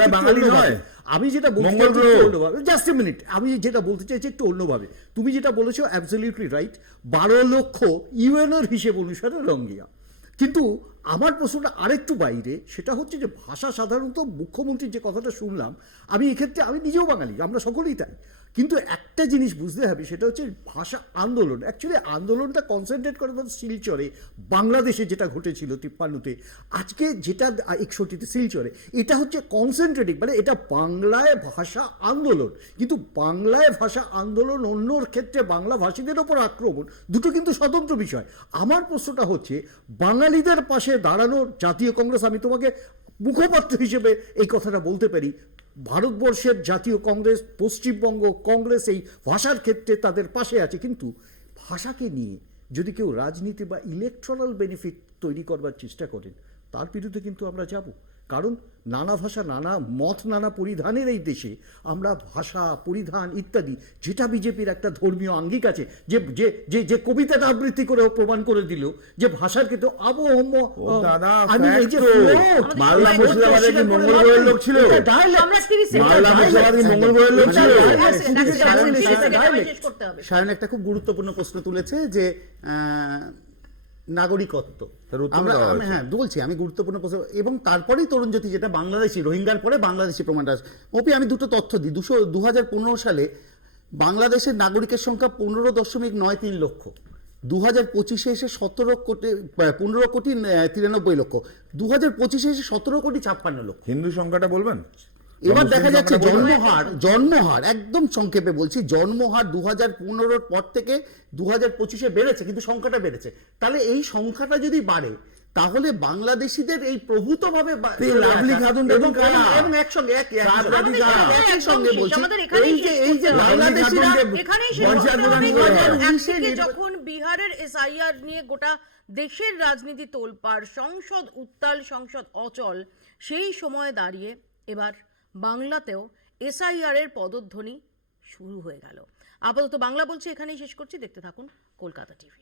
আমি যেটা বলতে চাইছি অন্যভাবে, জাস্ট এ মিনিট, আমি যেটা বলতে চাইছি একটু অন্যভাবে। তুমি যেটা বলেছো অ্যাবসলিউটলি রাইট, 12 লক্ষ ইউএনওর হিসেব অনুসারে রোহিঙ্গা। কিন্তু আমার প্রশ্নটা আরেকটু বাইরে, সেটা হচ্ছে যে ভাষা সাধারণত মুখ্যমন্ত্রীর যে কথাটা শুনলাম, আমি এক্ষেত্রে আমি নিজেও বাঙালি, আমরা সকলেই তাই, কিন্তু একটা জিনিস বুঝতে হবে, সেটা হচ্ছে ভাষা আন্দোলন। অ্যাকচুয়ালি আন্দোলনটা কনসেন্ট্রেট করে শিলচরে, বাংলাদেশে যেটা ঘটেছিল 53-তে, আজকে যেটা 61-তে শিলচরে, এটা হচ্ছে কনসেন্ট্রেটিং, মানে এটা বাংলায় ভাষা আন্দোলন। কিন্তু বাংলায় ভাষা আন্দোলন, অন্যর ক্ষেত্রে বাংলা ভাষীদের ওপর আক্রমণ, দুটো কিন্তু স্বতন্ত্র বিষয়। আমার প্রশ্নটা হচ্ছে, বাঙালিদের পাশে দাঁড়ানো জাতীয় কংগ্রেস, আমি তোমাকে মুখপাত্র হিসেবে এই কথাটা বলতে পারি, ভারতবর্ষের জাতীয় কংগ্রেস, পশ্চিমবঙ্গ কংগ্রেস এই ভাষার ক্ষেত্রে তাদের পাশে আছে। কিন্তু ভাষাকে নিয়ে যদি কেউ রাজনীতি বা ইলেকট্রাল বেনিফিট তৈরি করবার চেষ্টা করেন, তার বিরুদ্ধে কিন্তু আমরা যাব। কারণ নানা ভাষা, নানা মত, নানা পরিধানের এই দেশে আমরা ভাষা, পরিধান ইত্যাদি, যেটা বিজেপির একটা ধর্মীয় আঙ্গিক আছে, যে যে যে যে কবিতাটা আবৃত্তি করে ও প্রমাণ করে দিল যে ভাষার কিন্তু আবহম দাদা, আমি এই যে fact তো। float, মালদা এই মুর্শিদাবাদে কি float মঙ্গল সেটা গ্রহের করে লোক ছিল? এটা dialect। আমরা 30 সেকেন্ড মালদা মুর্শিদাবাদে কি মঙ্গল গ্রহের লোক ছিল? সায়ন একটা খুব গুরুত্বপূর্ণ প্রশ্ন তুলেছে যে নাগরিকত্ব। তার উত্তর আমরা দেওয়া হয়েছে। হ্যাঁ বলছি, আমি গুরুত্বপূর্ণ প্রশ্ন, এবং তারপরেই তরুণ জ্যোতি যেটা বাংলাদেশি, রোহিঙ্গার পরে বাংলাদেশি প্রমাণটা আসে। ওপি আমি দুটো তথ্য দিই। 2015 সালে বাংলাদেশের নাগরিকের সংখ্যা 15.93 লক্ষ। 2025-এ এসে 15 কোটি 93 লক্ষ। 2025-এ এসে 17 কোটি 56 লক্ষ। হিন্দু সংখ্যাটা বলবেন? এবার দেখা মুসলিম যাচ্ছে সংখ্যাটা বলবেন? জন্মহার একদম সংক্ষেপে বলছি, জন্মহার 2015-র পর থেকে 2025-এ বেড়েছে, কিন্তু সংখ্যাটা বেড়েছে। তাহলে এই সংখ্যাটা যদি বাড়ে, তাহলে বাংলাদেশিদের এই প্রভূতভাবে লাভলি খাতুনটা এবং কিন্তু কারা? এবং একসঙ্গে আমাদের সঙ্গে বলছি, আমাদের এখানেই এই যে শেষ করতে হবে। বাংলাদেশিরা এখানেই শেষ পঞ্চায়েত করতে হবে। প্রধান করে। 2001 থেকে যখন বিহারের এসআইআর নিয়ে গোটা দেশের রাজনীতি তোলপাড়, সংসদ উত্তাল, সংসদ অচল, সেই সময় দাঁড়িয়ে এবার বাংলাতেও এসআইআর এর পদধ্বনি শুরু হয়ে গেল। আপাতত বাংলা বলছে এখানেই শেষ করছি। দেখতে থাকুন কলকাতা টিভি।